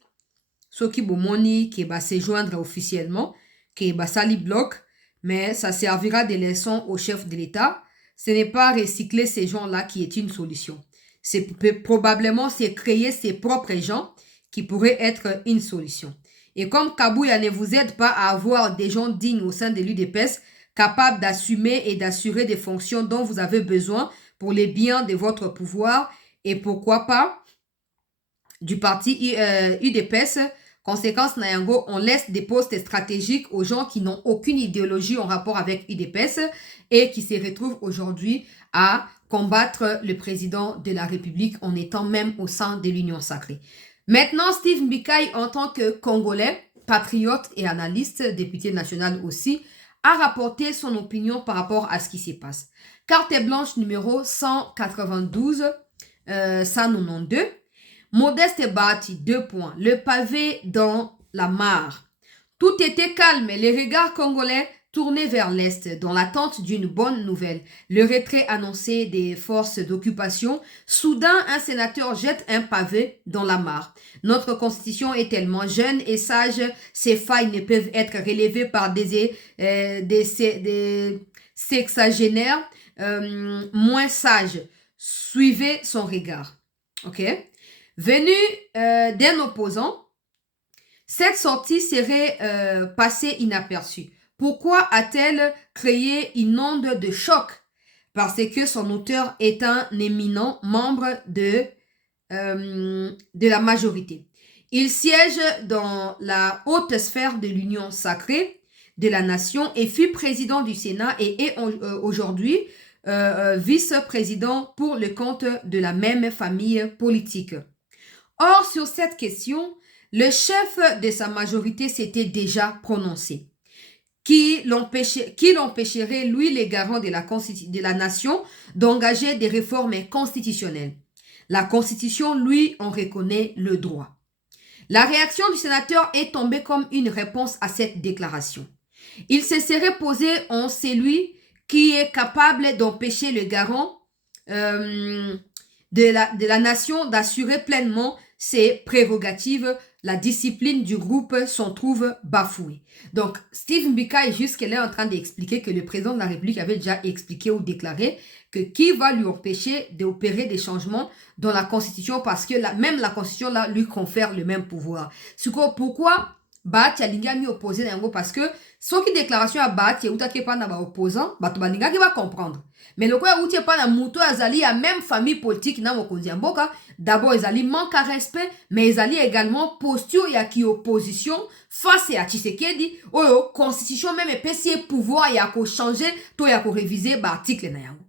Ce qui bomoni qui va se joindre officiellement, qui va sali bloc, mais ça servira de leçon au chef de l'État. Ce n'est pas recycler ces gens-là qui est une solution. C'est probablement c'est créer ses propres gens qui pourraient être une solution. Et comme Kabouya ne vous aide pas à avoir des gens dignes au sein de l'UDPS, capables d'assumer et d'assurer des fonctions dont vous avez besoin pour les biens de votre pouvoir, et pourquoi pas du parti UDPS, conséquence Nayango, on laisse des postes stratégiques aux gens qui n'ont aucune idéologie en rapport avec UDPS et qui se retrouvent aujourd'hui à combattre le président de la République en étant même au sein de l'Union sacrée. Maintenant, Steve Mbikai, en tant que Congolais, patriote et analyste, député national aussi, a rapporté son opinion par rapport à ce qui se passe. Carte blanche numéro 192, 192. Modeste Bati, 2 points. Le pavé dans la mare. Tout était calme, les regards congolais tournés vers l'Est, dans l'attente d'une bonne nouvelle. Le retrait annoncé des forces d'occupation. Soudain, un sénateur jette un pavé dans la mare. Notre constitution est tellement jeune et sage, ses failles ne peuvent être relevées par des sexagénaires moins sages. Suivez son regard. OK? Venu d'un opposant, cette sortie serait passée inaperçue. Pourquoi a-t-elle créé une onde de choc? Parce que son auteur est un éminent membre de la majorité. Il siège dans la haute sphère de l'Union sacrée de la nation et fut président du Sénat et est aujourd'hui vice-président pour le compte de la même famille politique. Or, sur cette question, le chef de sa majorité s'était déjà prononcé. Qui l'empêcherait, lui, les garants de la nation, d'engager des réformes constitutionnelles. La Constitution, lui, en reconnaît le droit. La réaction du sénateur est tombée comme une réponse à cette déclaration. Il se serait posé en celui qui est capable d'empêcher le garant de la nation d'assurer pleinement ses prérogatives. La discipline du groupe s'en trouve bafouée. Donc, Steve Mbikai est jusque-là en train d'expliquer que le président de la République avait déjà expliqué ou déclaré que qui va lui empêcher d'opérer des changements dans la Constitution parce que même la Constitution là, lui confère le même pouvoir. Pourquoi Bahati alinga mi opposé nango parce que soki déclaration ya Bahati eutaki pa na ba opposant bato balingaki ba comprendre. Mais le quoi outi pa na muto azali ya même famille politique na mokonzi ya mboka, d'abord ezali manque à respect, mais ezali également posture ya ki opposition face à Tshisekedi oyo constitution même epesi pouvoir ya ko changer to ya ko réviser ba article na yango.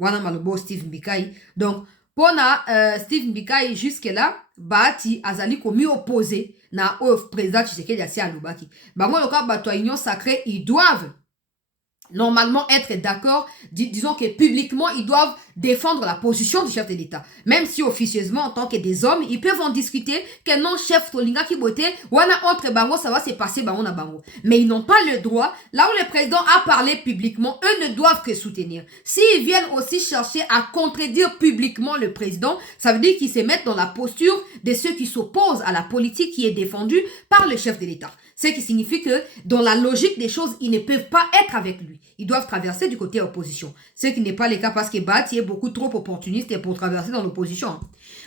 Wana malobo Steve Mbikai. Donc pona Steve Mbikai jusque là Bahati azali komi opposé na président Tshisekedi asi alobaki. Bango loka bato ya union sacrée, ils doivent normalement être d'accord, disons que publiquement, ils doivent défendre la position du chef de l'État. Même si officieusement, en tant que des hommes, ils peuvent en discuter que non, chef Tolinga qui boté, wana entre bango, ça va se passer bango na bango. Mais ils n'ont pas le droit, là où le président a parlé publiquement, eux ne doivent que soutenir. S'ils viennent aussi chercher à contredire publiquement le président, ça veut dire qu'ils se mettent dans la posture de ceux qui s'opposent à la politique qui est défendue par le chef de l'État. Ce qui signifie que, dans la logique des choses, ils ne peuvent pas être avec lui. Ils doivent traverser du côté opposition. Ce qui n'est pas le cas parce que Bahati est beaucoup trop opportuniste pour traverser dans l'opposition.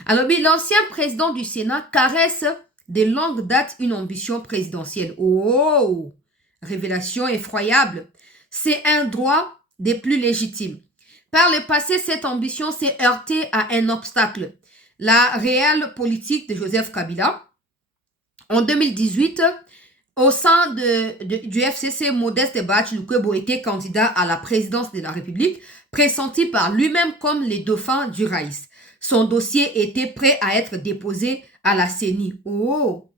Alors, l'ancien président du Sénat caresse de longue date une ambition présidentielle. Oh! Révélation effroyable. C'est un droit des plus légitimes. Par le passé, cette ambition s'est heurtée à un obstacle. La réelle politique de Joseph Kabila. En 2018, au sein du FCC, Modeste Bahati Lukwebo était candidat à la présidence de la République, pressenti par lui-même comme le dauphin du Raïs. Son dossier était prêt à être déposé à la CENI. Oh!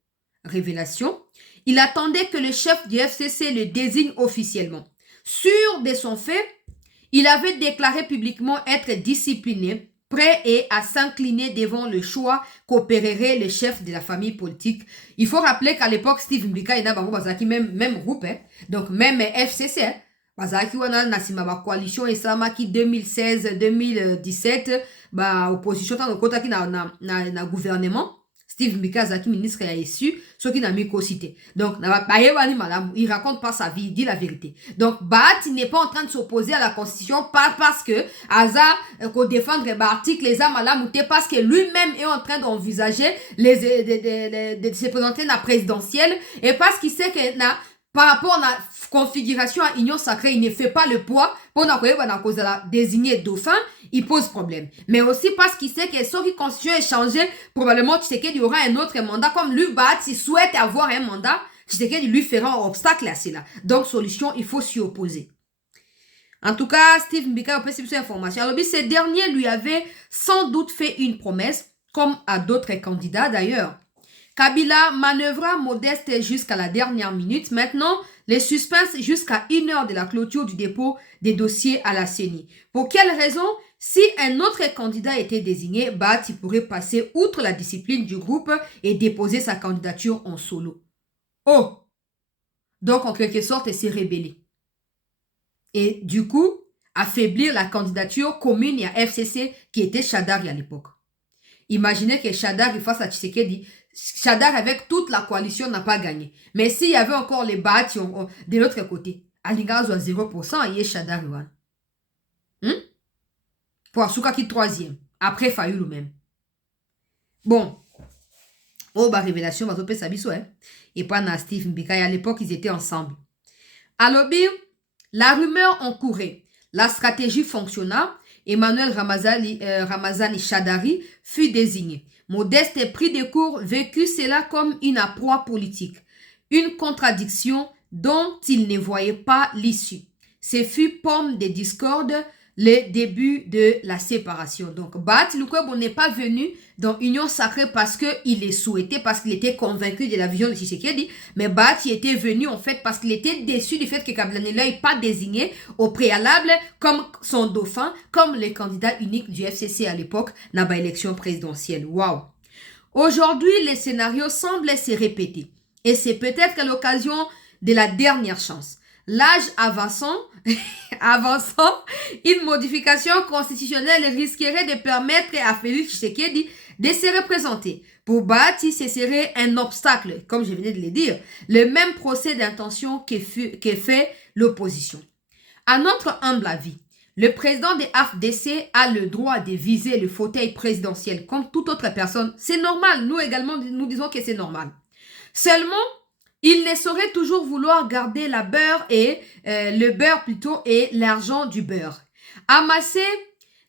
Révélation. Il attendait que le chef du FCC le désigne officiellement. Sûr de son fait, il avait déclaré publiquement être discipliné, prêt et à s'incliner devant le choix qu'opérerait le chef de la famille politique. Il faut rappeler qu'à l'époque, Steve Mbika et Nabango Bazaki, même groupe, hein, donc même FCC, hein, Bazaki wana nasima ba coalition et Samaki 2016-2017, ba opposition tant kota ki na gouvernement. Steve Mbika Zaki, ministre, a issu, ce qui n'a mis qu'au cité. Donc, il raconte pas sa vie, il dit la vérité. Donc, Bahati n'est pas en train de s'opposer à la Constitution, pas parce que Aza, qu'on défendre l'article, les âmes à la moutée, parce que lui-même est en train d'envisager de se présenter dans la présidentielle, et parce qu'il sait que par rapport à la configuration à Union Sacrée, il ne fait pas le poids pour désigner dauphin, il pose problème. Mais aussi parce qu'il sait que si la constitution est changée, probablement Tshisekedi y aura un autre mandat, comme lui, Bahati souhaite avoir un mandat, Tshisekedi lui fera un obstacle à cela. Donc, solution, il faut s'y opposer. En tout cas, Steve Mbika a précisé cette information. Alors, ce dernier lui avait sans doute fait une promesse, comme à d'autres candidats d'ailleurs. Kabila manœuvra Modeste jusqu'à la dernière minute. Maintenant, les suspens jusqu'à 1 heure de la clôture du dépôt des dossiers à la CENI. Pour quelle raison? Si un autre candidat était désigné, Bahati pourrait passer outre la discipline du groupe et déposer sa candidature en solo. Oh! Donc, en quelque sorte, elle s'est rébellée. Et du coup, affaiblir la candidature commune à FCC qui était Chadari à l'époque. Imaginez que Chadari face à Tshisekedi, Chadar avec toute la coalition n'a pas gagné. Mais s'il y avait encore les Bahati de l'autre côté, Alingazo à 0%, il y a Chadar. Pour Asuka qui est 3e. Après Fayulu même. Bon. Oh, bah, révélation, bah, topé Sabiso, hein. Et pas na Steve Mbika. À l'époque, ils étaient ensemble. Alors, la rumeur encourait. La stratégie fonctionna. Emmanuel Ramazani Chadari fut désigné. Modeste prit des cours, vécut cela comme une proie politique, une contradiction dont il ne voyait pas l'issue. Ce fut pomme de discorde, le début de la séparation. Donc, Bahati Lukwebo n'est pas venu dans Union Sacrée parce qu'il est souhaité, parce qu'il était convaincu de la vision de Tshisekedi, mais Bahati était venu en fait parce qu'il était déçu du fait que Kabila ne l'ait pas désigné au préalable comme son dauphin, comme le candidat unique du FCC à l'époque dans l'élection présidentielle. Waouh! Aujourd'hui, le scénario semble se répéter et c'est peut-être l'occasion de la dernière chance. L'âge avançant, une modification constitutionnelle risquerait de permettre à Félix Tshisekedi de se représenter. Pour Bahati, ce serait un obstacle, comme je venais de le dire, le même procès d'intention que fait l'opposition. À notre humble avis, le président de AFDC a le droit de viser le fauteuil présidentiel comme toute autre personne. C'est normal, nous également, nous disons que c'est normal. Seulement, Il ne saurait toujours vouloir garder le beurre plutôt et l'argent du beurre. Amasser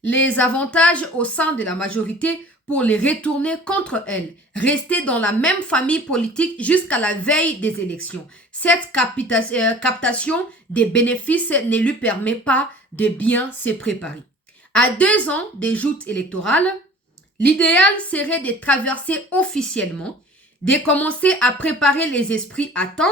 les avantages au sein de la majorité pour les retourner contre elle. Rester dans la même famille politique jusqu'à la veille des élections. Cette captation des bénéfices ne lui permet pas de bien se préparer. À 2 ans des joutes électorales, l'idéal serait de traverser officiellement, de commencer à préparer les esprits à temps,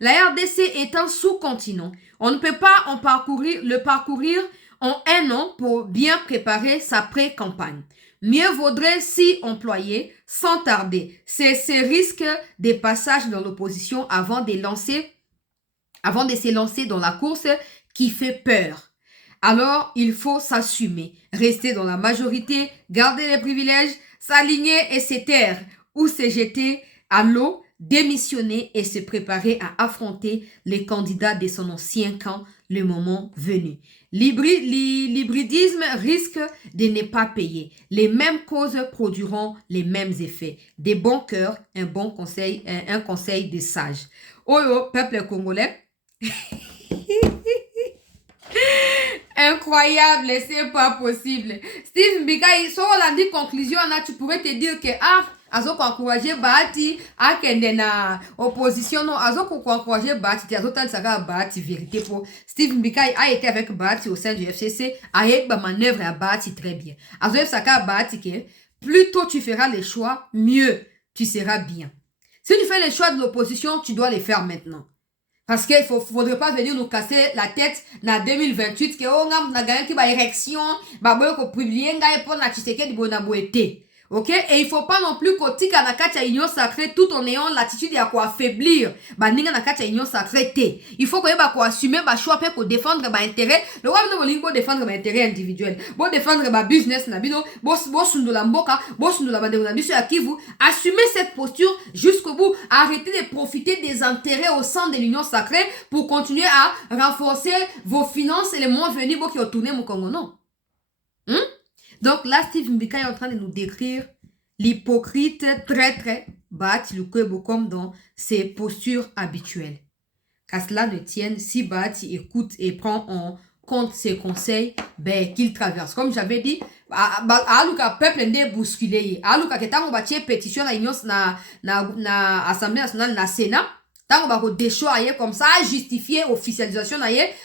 la RDC est un sous-continent. On ne peut pas le parcourir en 1 an pour bien préparer sa pré-campagne. Mieux vaudrait s'y employer sans tarder. C'est ce risque des passages dans l'opposition avant de se lancer dans la course qui fait peur. Alors, il faut s'assumer, rester dans la majorité, garder les privilèges, s'aligner et se taire, ou se jeter à l'eau, démissionner et se préparer à affronter les candidats de son ancien camp le moment venu. L'hybridisme risque de ne pas payer. Les mêmes causes produiront les mêmes effets. Des bons cœurs, un conseil des sages. Oh, peuple congolais. Incroyable, c'est pas possible. Steve Mbika, si on a dit conclusion, là, tu pourrais te dire que azo encourager Bahati à kende na opposition, non, azo encourager Bahati, azo tant saka Bahati vérité pour Steve Mbika a été avec Bahati au sein du FCC, a eu ba manœuvre à Bahati très bien. Azo saka Bahati que plus tôt tu feras les choix, mieux tu seras bien. Si tu fais les choix de l'opposition, tu dois les faire maintenant. Parce qu'il ne faudrait pas venir nous casser la tête en 2028 que on a gagné une élection, on publier pour na Tshisekedi bonaboete. Ok? Et il ne faut pas non plus qu'on tique à la carte à l'union sacrée tout en ayant l'attitude de quoi affaiblir. Ninga na carte à l'union sacrée. Il faut qu'on ait assumer le choix pour défendre l'intérêt. Le roi de défendre l'intérêt individuel. Pour défendre le business, assumez cette posture jusqu'au bout. Arrêtez de profiter des intérêts au sein de l'union sacrée pour continuer à renforcer vos finances et les mois venus pour qui ont tourné mon Congo. Non. Donc là, Steve Mbika est en train de nous décrire l'hypocrite très Bahati Lukwebo comme dans ses postures habituelles. Qu'à cela ne tienne, si Bahati écoute et prend en compte ses conseils, qu'il traverse. Comme j'avais dit, aluka peuple nde bousculé. Aluka ketango batie pétition na Assemblée nationale na Sénat. Tant qu'on va déchoyer comme ça, justifier officialisation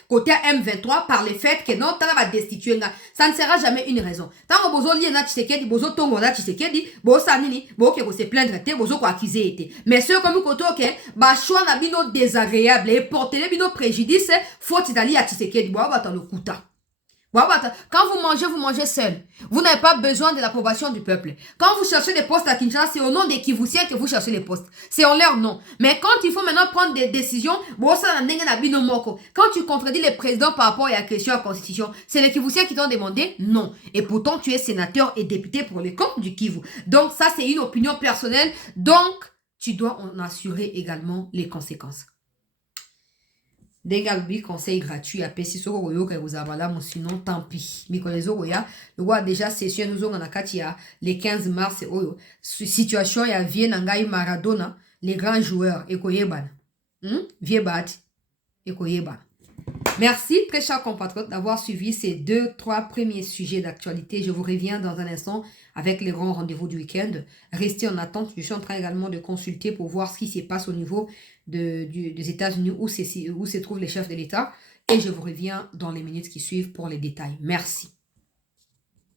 côté M23 par le fait que non, va destituer. Ça ne sera jamais une raison. Tant qu'on bozo lié na Tshisekedi, bozo tongo na Tshisekedi, bozo sanini, bozo que se plaindre te, bozo ko accuser été. Mais ceux comme koto que ba choix na bino désagréable et porter les bino préjudice, faut itali à Tshisekedi, bozo bata le kuta. Quand vous mangez seul. Vous n'avez pas besoin de l'approbation du peuple. Quand vous cherchez des postes à Kinshasa, c'est au nom des Kivoussiens que vous cherchez les postes. C'est en leur nom. Mais quand il faut maintenant prendre des décisions, quand tu contredis les présidents par rapport à la question à la constitution, c'est les Kivoussiens qui t'ont demandé? Non. Et pourtant, tu es sénateur et député pour les comptes du Kivu. Donc ça, c'est une opinion personnelle. Donc, tu dois en assurer également les conséquences. Dégalbi conseil gratuit à Pessi Soro Royoka vous avala sinon tant pis. Mikolezo Roya, le roi déjà session nous on a katia le 15 mars oyo. Situation ya vie nangai Maradona, les grands joueurs ekoyeban. Vie bat ekoyeban. Merci très chers compatriotes d'avoir suivi ces 2-3 premiers sujets d'actualité. Je vous reviens dans un instant avec les grands rendez-vous du week-end. Restez en attente. Je suis en train également de consulter pour voir ce qui se passe au niveau des États-Unis où se trouvent les chefs de l'État. Et je vous reviens dans les minutes qui suivent pour les détails. Merci.